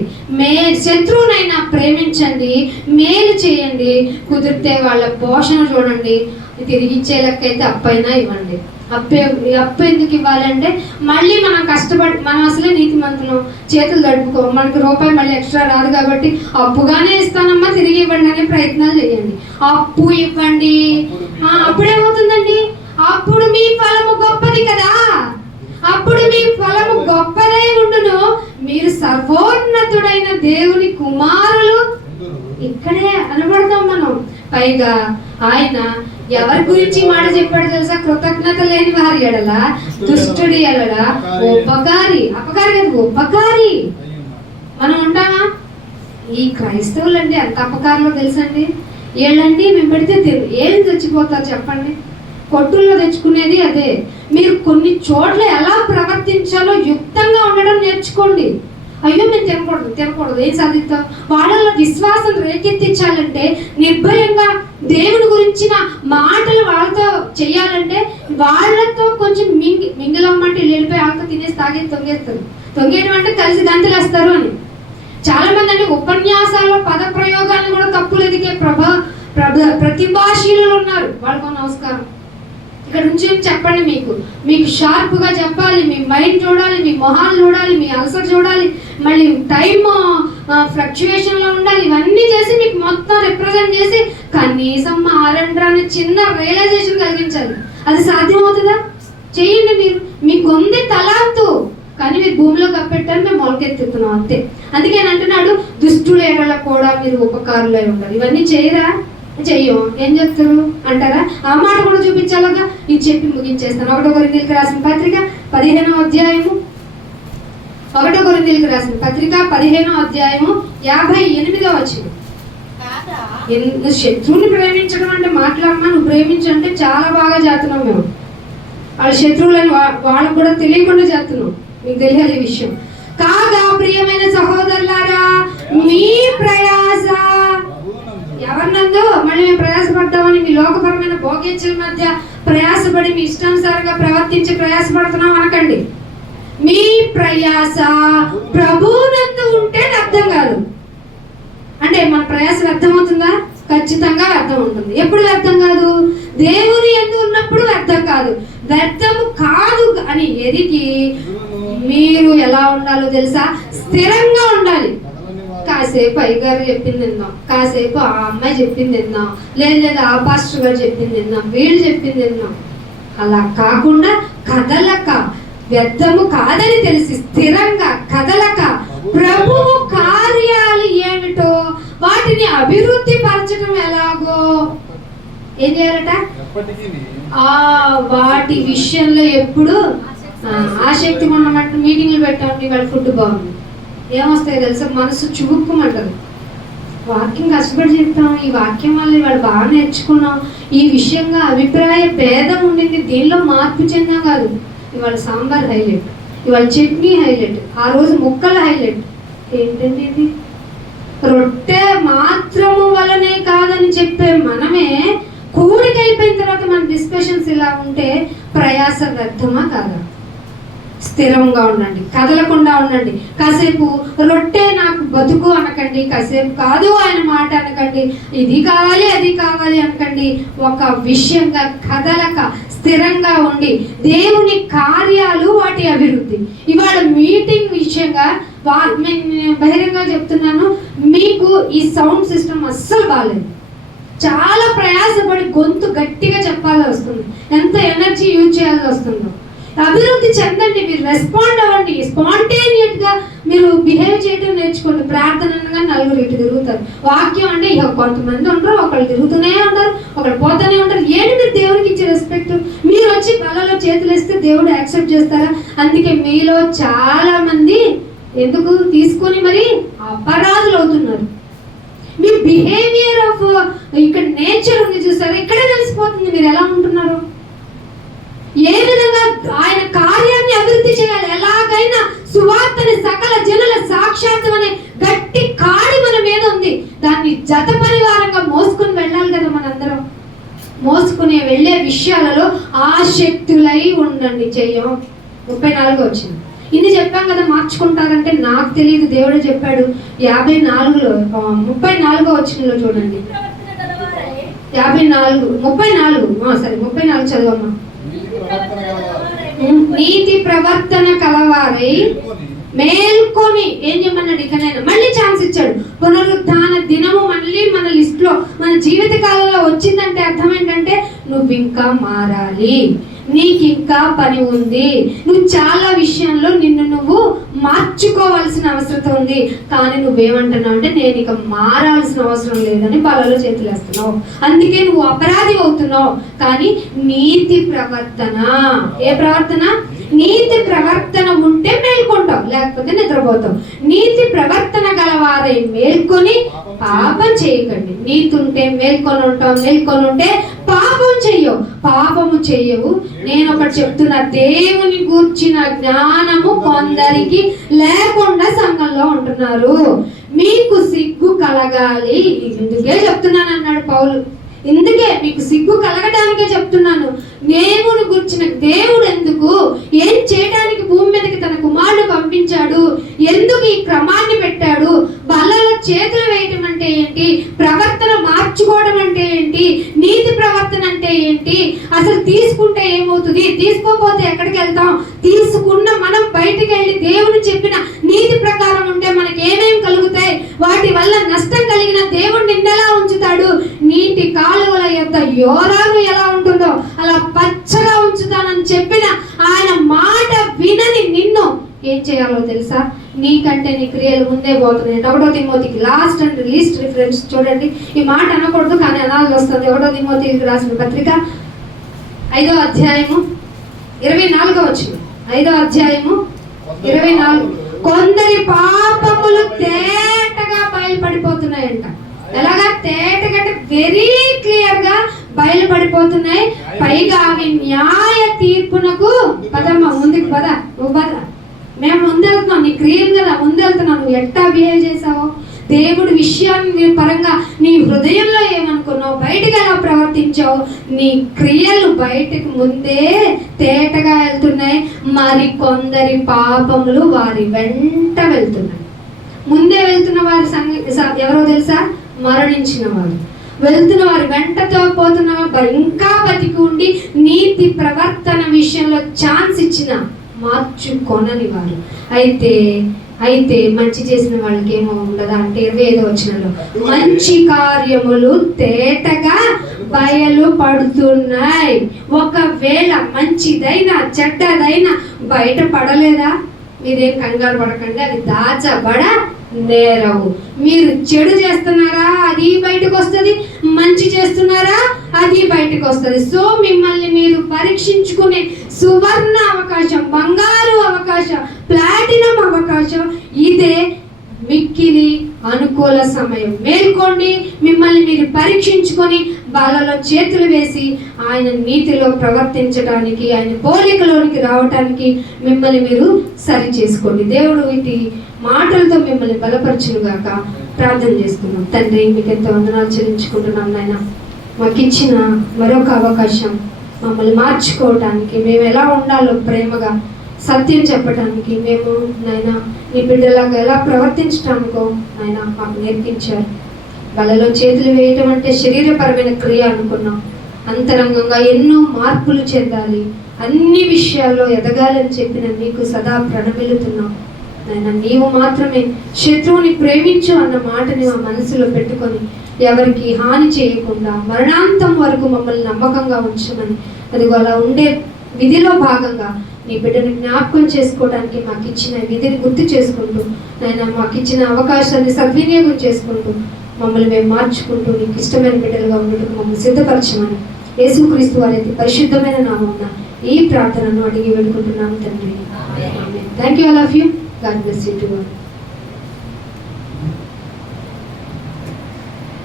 శత్రువునైనా ప్రేమించండి, మేలు చేయండి, కుదిరితే వాళ్ళ పోషణ చూడండి. తిరిగి ఇచ్చే లెక్కైతే అప్పైనా ఇవ్వండి. అప్పు ఎందుకు ఇవ్వాలంటే మళ్ళీ మనం కష్టపడి, మనం అసలే నీతిమంతులం, చేతులు గడుపుకో, మనకి రూపాయి మళ్ళీ ఎక్స్ట్రా రాదు కాబట్టి అప్పుగానే ఇస్తానమ్మా తిరిగి ఇవ్వండి అనే ప్రయత్నాలు చేయండి. అప్పు ఇవ్వండి. అప్పుడేమవుతుందండి? అప్పుడు మీ ఫలము గొప్పది కదా. అప్పుడు మీ ఫలము గొప్పదై ఉండును, మీరు సర్వోన్నతుడైన దేవుని కుమారులు. ఇక్కడే అనబడతాం మనం. పైగా ఆయన ఎవరి గురించి మాట చెప్పాడు తెలుసా? కృతజ్ఞత లేని వారి ఎడల, దుష్టుడి ఎడల ఉపకారి, అపకారి కాదు ఉపకారి. మనం ఉంటామా? ఈ క్రైస్తవులు అంటే ఎంత అపకారంలో తెలుసండి. వీళ్ళంటే మేము పెడితే ఏం తెచ్చిపోతారు చెప్పండి? కొట్టుల్లో తెచ్చుకునేది అదే. మీరు కొన్ని చోట్ల ఎలా ప్రవర్తించాలో యుక్తంగా ఉండడం నేర్చుకోండి. అయ్యో మేము తినకూడదు ఏం సాధిస్తాం? వాళ్ళలో విశ్వాసం రేకెత్తించాలంటే, నిర్భయంగా దేవుని గురించిన మాటలు వాళ్ళతో చెయ్యాలంటే, వాళ్ళతో కొంచెం మింగిలమ్మంటే వెళ్ళిపోయి వాళ్ళతో తినేసి తాగేసి తొంగేయడం అంటే కలిసి గంతులేస్తారు అని. చాలా మంది అంటే ఉపన్యాసాల్లో పద ప్రయోగాలను కూడా తప్పులు ఎదిగే ప్రతిభాశీలు ఉన్నారు. వాళ్ళకు నమస్కారం. ఇక్కడ నుంచి చెప్పండి, మీకు షార్ప్గా చెప్పాలి, మీ మైండ్ చూడాలి, మీ మొహాలు చూడాలి, మీ అల్సర్ చూడాలి, మళ్ళీ టైం ఫ్లక్చుయేషన్లో ఉండాలి. ఇవన్నీ చేసి మీకు మొత్తం రిప్రజెంట్ చేసి కనీసం మారండ్రాన్ని చిన్న రియలైజేషన్ కలిగించాలి. అది సాధ్యమవుతుందా? చేయండి. మీకు ఉంది తలాంతు, కానీ మీరు భూమిలో కప్పెట్టారు, మేము మొలకెత్తుతున్నాం అంతే. అందుకే నేను అంటున్నాడు, దుష్టుల ఎడల కూడా మీరు ఉపకారులై ఉండాలి. ఇవన్నీ చేయరా? చెయ్యం. ఏం చెప్తారు అంటారా? ఆ మాట కూడా చూపించాలగా. ఇది చెప్పి ముగించేస్తాను. 1 కొరింథీయులకు రాసిన పత్రిక 15వ అధ్యాయము 58వ వచనం. నువ్వు శత్రువుని ప్రేమించడం అంటే మాట్లాడమా? నువ్వు ప్రేమించు అంటే చాలా బాగా చేస్తున్నావు. మేము వాళ్ళ శత్రువులని వాళ్ళకు కూడా తెలియకుండా చేస్తున్నాం. మీకు తెలియాలి ఈ విషయం. కాగా ప్రియమైన సహోదరులారా, మీ ప్రయాస ఎవరినందు మళ్ళీ మేము ప్రయాసపడ్డామని మీ లోకపరమైన భోగేచ్ఛల మధ్య ప్రయాసపడి మీ ఇష్టానుసారంగా ప్రవర్తించి ప్రయాసపడుతున్నాం అనకండి. మీ ప్రయాస ప్రభువునందు ఉంటే అర్థం కాదు. అంటే మన ప్రయాస వ్యర్థమవుతుందా? ఖచ్చితంగా వ్యర్థం ఉంటుంది. ఎప్పుడు వ్యర్థం కాదు? దేవుని యందు ఉన్నప్పుడు వ్యర్థం కాదు. వ్యర్థము కాదు అని ఎరిగి మీరు ఎలా ఉండాలో తెలుసా? స్థిరంగా ఉండాలి. కాసేపు అయ్యగారు చెప్పింది విందాం, కాసేపు ఆ అమ్మాయి చెప్పింది విందాం, లేదా ఆ పాస్టర్ గారు చెప్పింది విందాం, వీళ్ళు చెప్పింది విందాం. అలా కాకుండా కదలక, వ్యర్థము కాదని తెలిసి స్థిరంగా కదలక ప్రభువు కార్యాలు ఏమిటో వాటిని అభివృద్ధి పరచడం ఎలాగో ఏం చేయాలట? వాటి విషయంలో ఎప్పుడు ఆసక్తి ఉన్నట్టు మీటింగ్లు పెట్టండి. వాళ్ళ ఫుడ్ బాగుంది, ఏమొస్తాయి తెలుసా? మనసు చురుక్కుమంటది. వాక్యం కష్టపడి చెప్తాం, ఈ వాక్యం వల్ల ఇవాళ బాగా నేర్చుకున్నాం, ఈ విషయంగా అభిప్రాయ భేదం ఉండింది, దీనిలో మార్పు చెందాం కాదు. ఇవాళ సాంబార్ హైలైట్, ఇవాళ చట్నీ హైలైట్, ఆ రోజు ముక్కలు హైలైట్. ఏంటండి ఇది? రొట్టె మాత్రము వలనే కాదని చెప్పే మనమే కూడిక అయిపోయిన తర్వాత మన డిస్కషన్స్ ఇలా ఉంటే ప్రయాస వ్యర్థమా కాదా? స్థిరంగా ఉండండి, కదలకుండా ఉండండి. కాసేపు రొట్టె నాకు బతుకు అనకండి, కాసేపు కాదు ఆయన మాట అనకండి, ఇది కావాలి అది కావాలి అనకండి. ఒక విషయంగా కదలక స్థిరంగా ఉండి దేవుని కార్యాలు వాటి అభివృద్ధి. ఇవాళ మీటింగ్ విషయంగా నేను బహిరంగంగా చెప్తున్నాను, మీకు ఈ సౌండ్ సిస్టమ్ అస్సలు బాగాలేదు. చాలా ప్రయాసపడి గొంతు గట్టిగా చెప్పాల్సి వస్తుంది, ఎంత ఎనర్జీ యూజ్ చేయాల్సి వస్తుందో. అభివృద్ధి చెందండి, మీరు రెస్పాండ్ అవ్వండి, స్పాంటేనియస్ గా మీరు బిహేవ్ చేయడం నేర్చుకోండి. ప్రార్థన అనగా నలుగురు ఇటు తిరుగుతారు, వాక్యం అంటే ఇక కొంతమంది ఉంటారు, ఒకళ్ళు తిరుగుతూనే ఉంటారు, ఒకళ్ళు పోతూనే ఉంటారు. ఏంటి మీరు దేవునికి ఇచ్చే రెస్పెక్ట్? మీరు వచ్చి కళ్ళలో చేతులు వేస్తే దేవుడు యాక్సెప్ట్ చేస్తారా? అందుకే మీలో చాలా మంది ఎందుకు తీసుకొని మరి అపరాధులు అవుతున్నారు. మీ బిహేవియర్ ఆఫ్ ఇక్కడ నేచర్ ఉంది చూసారా, ఇక్కడే తెలిసిపోతుంది మీరు ఎలా ఉంటున్నారు. ఏ విధంగా ఆయన కార్యాన్ని అభివృద్ధి చేయాలి, ఎలాగైనా సువార్తని సకల జనుల సాక్షాత్తం అనే గట్టి కాడి మన మీద ఉంది. దాన్ని జత పరివారంగా మోసుకుని వెళ్ళాలి కదా మనందరం. మోసుకునే వెళ్ళే విషయాలలో ఆసక్తులై ఉండండి. చెయ్యం 34 వచ్చింది. ఇన్ని చెప్పాం కదా మార్చుకుంటారంటే నాకు తెలియదు, దేవుడే చెప్పాడు. 54లో 34 వచ్చినలో చూడండి. 34 సరే 34 చదవమ్మా. నీతి ప్రవర్తన కలవారై మేల్కొని ఏం చేయమన్నాడు? ఇకనైనా మళ్ళీ ఛాన్స్ ఇచ్చాడు. పునరుద్ధాన దినము మళ్ళీ మన లిస్ట్ లో మన జీవిత కాలంలో వచ్చిందంటే అర్థం ఏంటంటే నువ్వు ఇంకా మారాలి, నీకు ఇంకా పని ఉంది, నువ్వు చాలా విషయంలో నిన్ను నువ్వు మార్చుకోవాల్సిన అవసరం ఉంది. కానీ నువ్వేమంటున్నావు అంటే నేను ఇక మారాల్సిన అవసరం లేదని బలలో చేతులు వేస్తున్నావు, అందుకే నువ్వు అపరాధి అవుతున్నావు. కానీ నీతి ప్రవర్తన, ఏ ప్రవర్తన? నీతి ప్రవర్తన ఉంటే మేల్కొంటావు, లేకపోతే నిద్రపోతావు. నీతి ప్రవర్తన గలవారై మేల్కొని పాపం చేయకండి. నీతి ఉంటే మేల్కొని ఉంటావు, మేల్కొని ఉంటే పాపం చెయ్యవు, పాపము చెయ్యవు. నేను ఒకటి చెప్తున్నా, దేవుని గూర్చిన జ్ఞానము కొందరికి లేకుండా సంఘంలో ఉంటున్నారు. మీకు సిగ్గు కలగాలి, ఇందుకే చెప్తున్నాను అన్నాడు పౌలు. ఇందుకే మీకు సిగ్గు కలగడానికే చెప్తున్నాను. దేవుని గుర్చిన దేవుడు ఎందుకు, ఏం చేయడానికి భూమి మీదకి తన కుమారుడు పంపించాడు, ఎందుకు ఈ క్రమాన్ని పెట్టాడు, బలలో చేతులు వేయటం అంటే ఏంటి, ప్రవర్తన మార్చుకోవడం అంటే ఏంటి, నీతి ప్రవర్తన అంటే ఏంటి, అసలు తీసుకుంటే ఏమవుతుంది, తీసుకోకపోతే ఎక్కడికి వెళ్తాం, తీసుకున్న మనం బయటికి వెళ్ళి దేవుడు చెప్పిన నీతి ప్రకారం ఉంటే మనకి ఏమేమి కలుగుతాయి, వాటి వల్ల నష్టం కలిగిన దేవుడు నిన్నెలా ఉంచుతాడు, నీటి కాలువల యొక్క యోరాను ఎలా ఉంటుందో అలా పచ్చగా ఉంచుతానని చెప్పిన ఆయన మాట వినని నిన్ను ఏం చేయాలో తెలుసా? నీకంటే నీ క్రియలు ముందే పోతున్నాయి. 1 తిమోతికి లాస్ట్ అండ్ లీస్ట్ రిఫరెన్స్ చూడండి. ఈ మాట అనకూడదు కానీ అనాల్సి వస్తుంది. 1 తిమోతికి రాసిన పత్రిక 5వ అధ్యాయము 24వ వచనం. 5వ అధ్యాయము 24. కొందరి పాపములు తేటగా బయలుపడిపోతున్నాయంట. ఎలాగా తేటగా అంటే వెరీ క్లియర్ గా బయలుపడిపోతున్నాయి. పైగా అవి న్యాయ తీర్పునకు పదమ్మా, ముందుకు పద, నువ్వు పద, మేము ముందెళ్తున్నాం, నీ క్రియలు కదా ముందెళ్తున్నావు, నువ్వు ఎట్టా బిహేవ్ చేసావో, దేవుడి విషయాన్ని పరంగా నీ హృదయంలో ఏమనుకున్నావు, బయటకు ఎలా ప్రవర్తించావు, నీ క్రియలు బయటకు ముందే తేటగా వెళ్తున్నాయి. మరి కొందరి పాపములు వారి వెంట వెళ్తున్నాయి. ముందే వెళ్తున్న వారి సంగతి ఎవరో తెలుసా? మరణించిన వారు. వెళ్తున్న వారు వెంటతో పోతున్న వారు, ఇంకా బతికి ఉండి నీతి ప్రవర్తన విషయంలో ఛాన్స్ ఇచ్చిన మార్చుకొనని వారు. అయితే మంచి చేసిన వాళ్ళకి ఏమో ఉండదా అంటే 25వ వచనంలో మంచి కార్యములు తేటగా బయలు పడుతున్నాయి. ఒకవేళ మంచిదైనా చెడ్డదైనా బయట పడలేదా? మీరేం కంగారు పడకండి, అది దాచబడ నేరవు. మీరు చెడు చేస్తున్నారా, అది బయటకు వస్తుంది. మంచి చేస్తున్నారా, అది బయటకు వస్తుంది. సో మిమ్మల్ని మీరు పరీక్షించుకునే సువర్ణ అవకాశం, బంగారు అవకాశం, ప్లాటినం అవకాశం ఇదే. మిక్కిలి అనుకూల సమయం. మేల్కోండి, మిమ్మల్ని మీరు పరీక్షించుకొని వాళ్ళలో చేతులు వేసి ఆయన నీతిలో ప్రవర్తించడానికి, ఆయన పోలికలోనికి రావటానికి మిమ్మల్ని మీరు సరి చేసుకోండి. దేవుడు వీటి మాటలతో మిమ్మల్ని బలపరచునుగాక. ప్రార్థన చేసుకున్నాం. తండ్రి, మీకు ఎంతో వందనాలు చెల్లించుకుంటున్నాం నాయన. మాకు ఇచ్చిన మరొక అవకాశం మమ్మల్ని మార్చుకోవటానికి, మేము ఎలా ఉండాలో ప్రేమగా సత్యం చెప్పడానికి, మేము నాయన నీ బిడ్డలాగా ఎలా ప్రవర్తించడానికో నాయన మాకు నేర్పించారు. వాళ్ళలో చేతులు వేయటం అంటే శరీరపరమైన క్రియ అనుకున్నాం. అంతరంగంగా ఎన్నో మార్పులు చెందాలి, అన్ని విషయాల్లో ఎదగాలని చెప్పిన నీకు సదా ప్రణమిలుతున్నాం నాయన. నీవు మాత్రమే శత్రువుని ప్రేమించు అన్న మాటని మా మనసులో పెట్టుకొని ఎవరికి హాని చేయకుండా మరణాంతం వరకు మమ్మల్ని నమ్మకంగా ఉంచమని, అదిగో అలా ఉండే విధిలో భాగంగా నీ బిడ్డని జ్ఞాపకం చేసుకోవడానికి మాకు ఇచ్చిన విధిని గుర్తు చేసుకుంటూ నాయన, మాకు ఇచ్చిన అవకాశాన్ని సద్వినియోగం చేసుకుంటూ మమ్మల్ని మేము మార్చుకుంటూ నీకు ఇష్టమైన బిడ్డలుగా ఉండటం మమ్మల్ని సిద్ధపరచమని యేసుక్రీస్తు వారి పరిశుద్ధమైన నామమున ఈ ప్రార్థనను అడిగి వేడుకుంటున్నాము తండ్రి. Thank you all of you. God bless you to all.